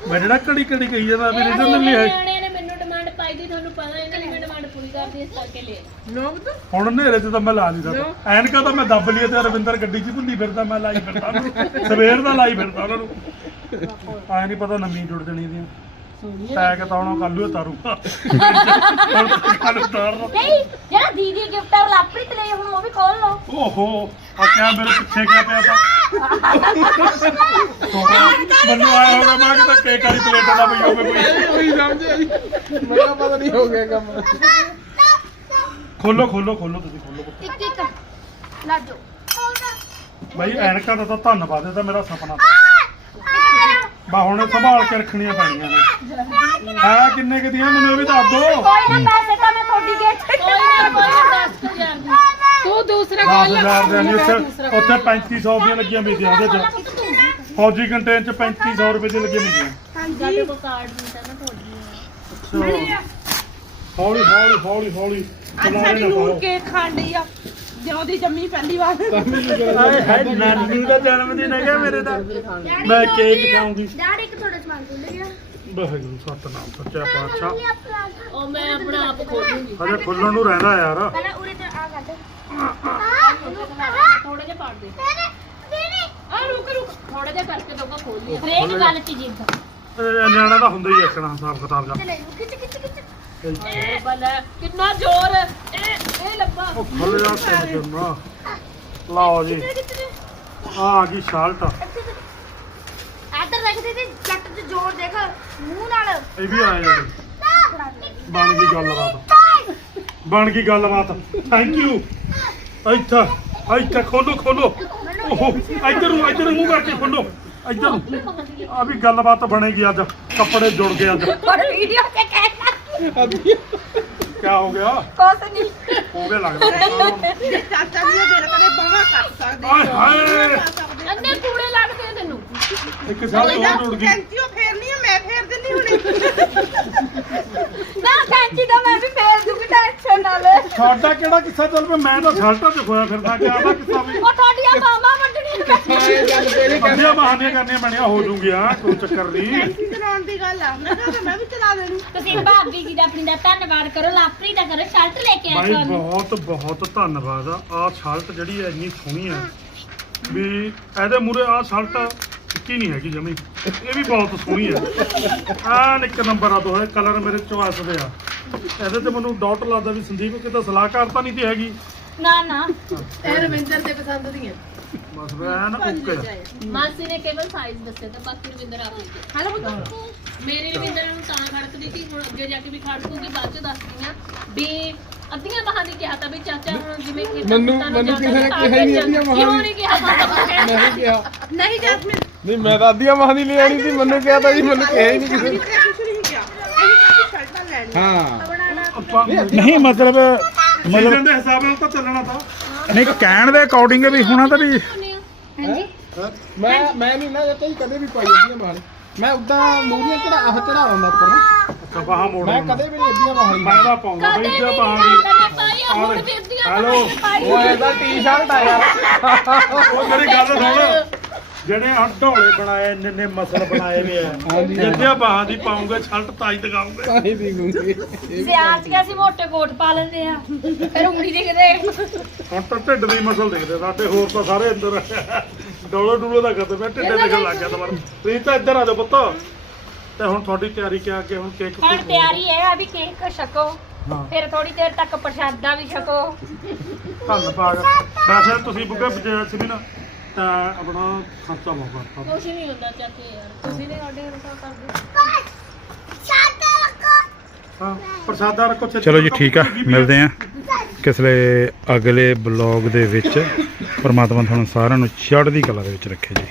Speaker 2: ਮੈਂ ਜਿਹੜਾ ਘੜੀ ਘੜੀ ਕਹੀ ਜਾਂਦਾ ਵੀ ਹੈ।
Speaker 5: ਨਿਆਣੇ ਨੇ ਮੈਨੂੰ ਡਿਮਾਂਡ ਪਾਈ ਦੀ ਤੁਹਾਨੂੰ ਪਤਾ ਇਹਨਾਂ ਨੇ ਮੈਂ ਡਿਮਾਂਡ ਪੂਰੀ ਕਰਦੀ ਇਸ ਕਰਕੇ ਲੈ
Speaker 4: ਨੋਬਤ
Speaker 2: ਹੁਣ ਹਨੇਰੇ 'ਚ ਤਾਂ ਮੈਂ ਲਾ ਨਹੀਂ ਸਕਦਾ। ਐਨਕਾਂ ਤਾਂ ਮੈਂ ਦੱਬ ਲਈ ਤੇ ਰਵਿੰਦਰ ਗੱਡੀ 'ਚ ਭੁੱਲੀ ਫਿਰਦਾ ਮੈਂ ਲਾਈ ਫਿਰਦਾ ਉਹਨੂੰ। ਸਵੇਰ ਦਾ ਲਾਈ ਫਿਰਦਾ ਉਹਨਾਂ। ਨੂੰ ਆਏ ਨਹੀਂ ਪਤਾ ਨਵੀਂ ਜੁੜ ਜਣੀ ਦੀਆਂ ਟੈਗ ਤਾਂ ਹੁਣ ਕੱਲੂ ਉਤਾਰੂਗਾ ਹੁਣ ਕੱਲ ਉਤਾਰਨਾ
Speaker 1: ਨਹੀਂ ਜਿਹੜਾ ਦੀਦੀ ਗਿਫਟ ਆ ਉਹ ਲਾਪਰੀ ਤੇ ਲਈ ਹੁਣ ਉਹ ਵੀ ਖੋਲ ਲਓ।
Speaker 2: ਓਹੋ ਆ ਕਿਆ ਮੇਰੇ ਪਿੱਛੇ ਕਿਆ ਪਿਆ ਤਾ? ਮੈਨੂੰ ਆਇਆ ਹੋਗਾ ਮੈਂ ਕਿਤੇ ਕੇਕ ਵਾਲੀ ਪਲੇਟਾਂ ਦਾ ਪਈ ਹੋਵੇ ਕੋਈ।
Speaker 7: ਉਹੀ ਸਮਝ ਆਈ। ਮੈਂ ਕਿਹਾ ਪਤਾ ਨਹੀਂ ਹੋ ਗਿਆ ਕੰਮ।
Speaker 2: ਖੋਲੋ ਖੋਲੋ ਖੋਲੋ ਤੁਸੀਂ ਖੋਲੋ।
Speaker 6: ਇੱਕ ਇੱਕ। ਲਾਜੋ।
Speaker 2: ਬਾਈ ਐਨਕਾਂ ਦਾ ਤਾਂ ਧੰਨਵਾਦ ਇਹ ਤਾਂ ਮੇਰਾ ਸੁਪਨਾ। ਬਾ ਹੁਣ ਸੰਭਾਲ ਕੇ ਰੱਖਣੀਆਂ ਪੈਣੀਆਂ ਨੇ। ਹਾਂ ਕਿੰਨੇ ਕੁ ਦੀਆਂ? ਮੈਨੂੰ ਇਹ ਵੀ ਦੱਸ ਦੋ
Speaker 1: ਕੋਈ ਨਾ ਪੈਸੇ ਤਾਂ ਮੈਂ ਤੁਹਾਡੀ ਦੇ
Speaker 5: ਕੋਈ ਨਾ ਕੋਈ ਨਾ 10000 ਦੀ।
Speaker 4: ਤੂੰ ਦੂਸਰਾ
Speaker 2: 10000 ਦੇ ਨਹੀਂ ਉੱਥੇ ਉੱਥੇ 3500 ਦੀਆਂ ਲੱਗੀਆਂ ਮਿਲਦੀਆਂ ਉਹਦੇ ਚ। ਫੌਜੀ ਕੰਟੇਨ ਚ 3500 ਰੁਪਏ ਦੀਆਂ ਲੱਗੀਆਂ ਮਿਲਦੀਆਂ
Speaker 5: ਸਾਡੇ ਕੋਲ ਕਾਰਡ ਨਹੀਂ ਤਾਂ ਨਾ ਤੁਹਾਡੀ
Speaker 2: ਹੌਲੀ ਹੌਲੀ ਹੌਲੀ ਹੌਲੀ।
Speaker 4: ਅੱਜ ਸਾਡੀ ਨੂਰ ਕੇਕ ਖਾਣ ਆ। ਜਦੋਂ ਦੀ ਜੰਮੀ ਪਹਿਲੀ ਵਾਰ।
Speaker 2: ਹਾਏ ਹਾਏ ਨਾਨੀ ਦਾ ਜਨਮ ਦਿਨ ਹੈਗਾ ਮੇਰੇ ਦਾ। ਮੈਂ ਕੇਕ ਖਾਉਂਗੀ
Speaker 6: ਡੈਡੀ ਇੱਕ ਤੁਹਾਡਾ ਸਮਾਨ ਖੋਲ ਲਿਆ
Speaker 2: ਵਾਹਿਗੁਰੂ ਸਤਨਾਮ ਸੱਚਾ ਪਾਤਸ਼ਾਹ।
Speaker 5: ਉਹ ਮੈਂ ਆਪਣਾ ਆਪ ਖੋਲੂੰਗੀ।
Speaker 2: ਹਜੇ ਖੁੱਲਣ ਨੂੰ ਰਹਿੰਦਾ ਯਾਰ।
Speaker 6: ਪਹਿਲਾਂ ਉਰੇ ਤੇ ਆ ਕੱਢ
Speaker 5: ਥੋੜਾ ਜਿਹਾ ਪਾੜ ਦੇ। ਆ ਰੁਕ ਰੁਕ। ਥੋੜਾ ਜਿਹਾ ਕਰਕੇ ਦੋਗਾ ਖੋਲ ਲਿਆ
Speaker 1: ਹਰੇਕ ਗੱਲ ਚ ਜਿੱਦ।
Speaker 2: ਨਿਆਣਾ ਦਾ ਹੁੰਦਾ ਹੀ ਐਕਣਾ ਹਿਸਾਬ ਕਿਤਾਬ ਦਾ
Speaker 6: ਚਲੇ ਖਿੱਚ ਖਿੱਚ ਖਿੱਚ।
Speaker 5: ਇਹ ਬਲਾ ਕਿੰਨਾ ਜ਼ੋਰ ਇਹ ਇਹ ਲੱਭਾ।
Speaker 2: ਉਹ ਖੁੱਲ ਜਾ ਤਿੰਨ ਜੁਰਨਾ ਲਓ ਜੀ। ਆ ਆ ਗਈ ਸ਼ਾਲਟ।
Speaker 6: ਇੱਧਰ ਦੇਖ ਦੀਦੀ ਜੱਟ ਤੇ ਜ਼ੋਰ ਦੇਖ ਮੂੰਹ ਨਾਲ।
Speaker 2: ਇਹ ਵੀ ਆਇਆ ਜੀ ਬਣ ਗਈ ਗੱਲਬਾਤ। ਬਣ ਗਈ ਗੱਲਬਾਤ। ਥੈਂਕ ਯੂ ਇੱਥੇ ਇੱਥੇ ਖੋਲੋ ਖੋਲੋ। ਓਹੋ ਇੱਧਰ ਨੂੰ ਇੱਧਰ ਨੂੰ ਮੂੰਹ ਕਰਕੇ ਖੋਲੋ। ਇੱਧਰ ਨੂੰ। ਆ ਵੀ ਗੱਲਬਾਤ ਬਣੇਗੀ ਅੱਜ। ਕੱਪੜੇ ਜੁੜ ਗਏ ਅੱਜ।
Speaker 1: ਪਰ ਵੀਡੀਓ ਤੇ ਕਹਿਣਾ
Speaker 2: ਕੀ ਹੋ ਗਿਆ?
Speaker 1: ਕੁਛ ਨਹੀਂ
Speaker 2: ਹੋ ਗਿਆ ਲੱਗਦਾ।
Speaker 4: ਚਾਚਾ ਜੀ ਦੇ ਕਦੇ ਬਾਵਾ ਕੱਟ ਸਕਦੇ
Speaker 2: ਆਏ ਹਾਏ।
Speaker 5: ਅੰਨੇ ਕੂੜੇ ਲੱਗਦੇ ਆ ਤੈਨੂੰ।
Speaker 2: ਇੱਕ ਸਾਲ ਹੋਰ ਜੁੜ ਗਈ।
Speaker 4: ਕੈਂਚੀਓ ਫੇਰਨੀ ਆ ਮੈਂ ਫੇਰ ਦਿੰਦੀ ਹੁਣੇ।
Speaker 1: ਨਾ ਕੈਂਚੀ ਤਾਂ ਮੈਂ ਵੀ ਫੇਰ ਦੂੰਗੀ ਟੈਨਸ਼ਨ ਨਾ ਲੈ।
Speaker 2: ਸਾਡਾ ਕਿਹੜਾ ਕਿੱਸਾ ਚੱਲ ਪਿਆ? ਮੈਂ ਤਾਂ ਸ਼ਰਟਾਂ 'ਚ ਖੋਇਆ ਫਿਰਦਾ ਕਿਆ ਦਾ ਕਿੱਸਾ ਵੀ?
Speaker 1: ਉਹ
Speaker 2: ਬਹਾਨੀਆਂ ਕਰਨੀਆਂ ਪੈਣੀਆਂ ਹੋ ਜੂਗੀਆਂ ਕੋਈ ਚੱਕਰ ਨਹੀਂ।
Speaker 4: ਚਲਾਉਣ ਦੀ ਗੱਲ ਆ। ਮੈਂ ਕਿਹਾ ਮੈਂ ਵੀ ਚਲਾ ਦੇਣੀ।
Speaker 1: ਤੁਸੀਂ ਭਾਬੀ ਜੀ ਦਾ ਆਪਣੀ ਦਾ ਧੰਨਵਾਦ ਕਰੋ ਲਾਪਰੀ ਦਾ ਕਰੋ ਸ਼ਰਟ ਲੈ ਕੇ ਆ
Speaker 2: ਬਾਈ
Speaker 1: ਤੁਹਾਨੂੰ।
Speaker 2: ਬਹੁਤ ਬਹੁਤ ਧੰਨਵਾਦ ਆ। ਆਹ ਸ਼ਰਟ ਜਿਹੜੀ ਹੈ ਇੰਨੀ ਸੋਹਣੀ ਹੈ ਵੀ ਇਹਦੇ ਮੂਰੇ ਆਹ ਸ਼ਰਟ ਕੀ ਨਹੀਂ ਹੈਗੀ ਜਮੀ। ਇਹ ਵੀ ਬਹੁਤ ਸੋਹਣੀ ਹੈ ਆਹ ਇੱਕ ਨੰਬਰ ਆ ਦੋਹੇ ਕਲਰ ਮੇਰੇ ਚੁਆਇਸ ਦੇ ਆ। ਇਹਦੇ ਤੇ ਮੈਨੂੰ ਡਾਊਟ ਲੱਗਦਾ ਵੀ ਸੰਦੀਪ ਕਿਤੇ ਸਲਾਹਕਾਰ ਤਾਂ ਨਹੀਂ ਤੇ ਹੈਗੀ।
Speaker 1: ਨਾ ਨਾ।
Speaker 4: ਇਹ ਰਵਿੰਦਰ ਦੇ ਪਸੰਦ ਦੀਆਂ
Speaker 2: ਬਸ ਐਨ ਓਕੇ ਆ।
Speaker 5: ਮਾਸੀ ਨੇ ਕੇਵਲ ਸਾਈਜ਼ ਦੱਸਿਆ ਤਾਂ ਬਾਕੀ ਰਵਿੰਦਰ ਆਪ ਹੀ ਦੱਸਿਆ।
Speaker 4: ਹਲੋ ਪੁੱਤ।
Speaker 5: ਮੇਰੀ ਰਵਿੰਦਰ ਨੂੰ ਤਾਂ ਖੜਕਦੀ ਸੀ ਹੁਣ ਅੱਗੇ ਜਾ ਕੇ ਵੀ ਖੜਕੂਗੀ ਬਾਅਦ ਚ ਦੱਸਦੀ ਆ ਵੀ ਅੱਧੀਆਂ ਬਾਹਾਂ ਦੀ ਕਿਹਾ ਤਾਂ ਵੀ ਚਾਚਾ ਹੁਣ ਜਿਵੇਂ ਕਿ
Speaker 7: ਮੈਨੂੰ- ਮੈਨੂੰ ਕਿਸੇ ਨੇ ਕਿਹਾ ਹੀ ਨਹੀਂ ਅੱਧੀਆਂ ਬਾਹਾਂ
Speaker 5: ਕਿਉਂ
Speaker 7: ਦੀ।
Speaker 5: ਨਹੀਂ ਕਿਹਾ? ਬਾਬਾ ਕਹਿਣਾ
Speaker 7: ਨਹੀਂ ਕਿਹਾ।
Speaker 4: ਨਹੀਂ ਜੈਸਮੀਨ
Speaker 7: ਨਹੀਂ ਮੈਂ। ਤਾਂ ਅੱਧੀਆਂ ਮਾਹਾਂ ਦੀ ਲੈ ਆਣੀ ਸੀ ਮੈਨੂੰ ਕਿਹਾ ਤਾਂ ਜੀ ਮੈਨੂੰ ਕਿਹਾ ਹੀ ਨਹੀਂ ਕਿਸੇ ਨੇ।
Speaker 4: ਕੁਝ ਨਹੀਂ ਕਿਹਾ। ਇਹ ਕਾਫੀ ਸ਼ਰਟਾਂ ਲੈਣੀ
Speaker 7: ਹਾਂ।
Speaker 2: ਆਪਾਂ
Speaker 3: ਨਹੀਂ ਮਤਲਬ ਮਤਲਬ
Speaker 2: ਦੇ ਹਿਸਾਬ ਨਾਲ ਤਾਂ ਚੱਲਣਾ ਤਾਂ।
Speaker 3: ਨਹੀਂ ਕਹਿਣ ਦੇ ਅਕੋਰਡਿੰਗ ਵੀ ਹੋਣਾ ਤਾਂ ਵੀ।
Speaker 7: ਮੈਂ ਮੈਂ ਨਹੀਂ ਨਾ ਜੀ ਕਦੇ ਵੀ ਪਾਈ ਅੱਧੀਆਂ ਮਾਹਾਂ ਮੈਂ ਉਦਾਂ ਮੂਰੀਆਂ ਚੜਾ ਆਹ ਚੜਾ ਉੱਪਰ ਨਾ।
Speaker 2: ਬਾਹਾਂ
Speaker 7: ਮੈਂ। ਕਦੇ ਵੀ ਨਹੀਂ ਅੱਧੀਆਂ ਮਾਹਾਂ
Speaker 2: ਮੈਂ ਤਾਂ ਪਾਉਂਦਾ
Speaker 5: ਕਦੇ
Speaker 2: ਬਈ
Speaker 5: ਵੀ
Speaker 2: ਤੇ
Speaker 5: ਨਹੀਂ
Speaker 2: ਬਾਹਾਂ ਦੀ
Speaker 5: ਮੈਂ ਪਾਈ ਆ ਹੁਣ ਵੀ ਅੱਧੀਆਂ
Speaker 2: ਹੈਲੋ।
Speaker 5: ਬਾਹਾਂ ਦੀ ਪਾਈ
Speaker 7: ਉਹ ਐਦਾ ਟੀ-ਸ਼ਰਟ ਆ ਯਾਰ।
Speaker 2: ਉਹ ਮੇਰੀ ਗੱਲ ਸੁਣ। ਜਿਹੜੇ ਹੰਡੋਲੇ ਬਣਾਏ ਇੰਨੇ ਮਸਲ ਬਣਾਏ ਵੇ ਆ।
Speaker 7: ਹਾਂਜੀ।
Speaker 2: ਜਿੱਦਿਆ ਬਾਹਾਂ ਦੀ ਪਾਉਂਗੇ ਛਲਟ ਤਾਈ ਦਿਖਾਉਂਗੇ
Speaker 7: ਤਾਂ ਹੀ ਦੀ ਗੂੰਗੀ।
Speaker 1: ਸਿਆਲ ਚ ਕਿ ਅਸੀਂ ਮੋਟੇ ਕੋਟ ਪਾ ਲੈਂਦੇ ਆ। ਫਿਰ ਉਂਗਲੀ ਦਿਖਦੇ
Speaker 2: ਹੁਣ ਤਾਂ ਢਿੱਡ ਦੀ ਮਸਲ ਦਿਖਦੇ ਸਾਡੇ ਹੋਰ ਤਾਂ ਸਾਰੇ ਅੰਦਰ ਡੋਲੋ ਡੂਲੋ ਦਾ ਕਰਦੇ ਮੈਂ ਢਿੱਡੇ ਦਿਖਣ ਲੱਗ ਗਿਆ ਦੁਬਾਰਾ। ਪ੍ਰੀਤ ਤਾਂ ਇੱਧਰ ਆ ਜਾ ਪੁੱਤ। ਤੇ ਹੁਣ ਤੁਹਾਡੀ ਤਿਆਰੀ ਕਿਆ ਅੱਗੇ ਹੁਣ ਕੇਕ
Speaker 1: ਹੁਣ ਤਿਆਰੀ ਹੈ ਆ ਵੀ ਕੇਕ ਛਕੋ। ਫਿਰ ਥੋੜੀ ਦੇਰ ਤੱਕ ਪ੍ਰਸ਼ਾਦਾ ਵੀ ਛਕੋ।
Speaker 2: ਧੰਨਵਾਦ। ਵੈਸੇ ਤੁਸੀਂ ਬੁੱਗੇ ਬਜੇ ਸੀ ਨਾ ਤਾਂ ਆਪਣਾ ਖਰਚਾ ਬਹੁਤ ਕਰਤਾ।
Speaker 5: ਕੁਛ ਨਹੀਂ ਹੁੰਦਾ ਚਾਚੇ ਯਾਰ। ਤੁਸੀਂ ਨੇ ਸਾਡੇ ਅਨੁਸਾਰ ਕਰਦੇ।
Speaker 2: ਹਾਂ ਪ੍ਰਸਾਦਾ ਰੱਖੋ ਛੇਤੀ
Speaker 3: ਚਲੋ ਜੀ ਠੀਕ ਆ। ਮਿਲਦੇ ਆ ਕਿਸਲੇ ਅਗਲੇ ਬਲੌਗ ਦੇ ਵਿੱਚ। ਪਰਮਾਤਮਾ ਤੁਹਾਨੂੰ ਸਾਰਿਆਂ ਨੂੰ ਚੜ੍ਹਦੀ ਕਲਾ ਦੇ ਵਿੱਚ ਰੱਖੇ ਜੀ।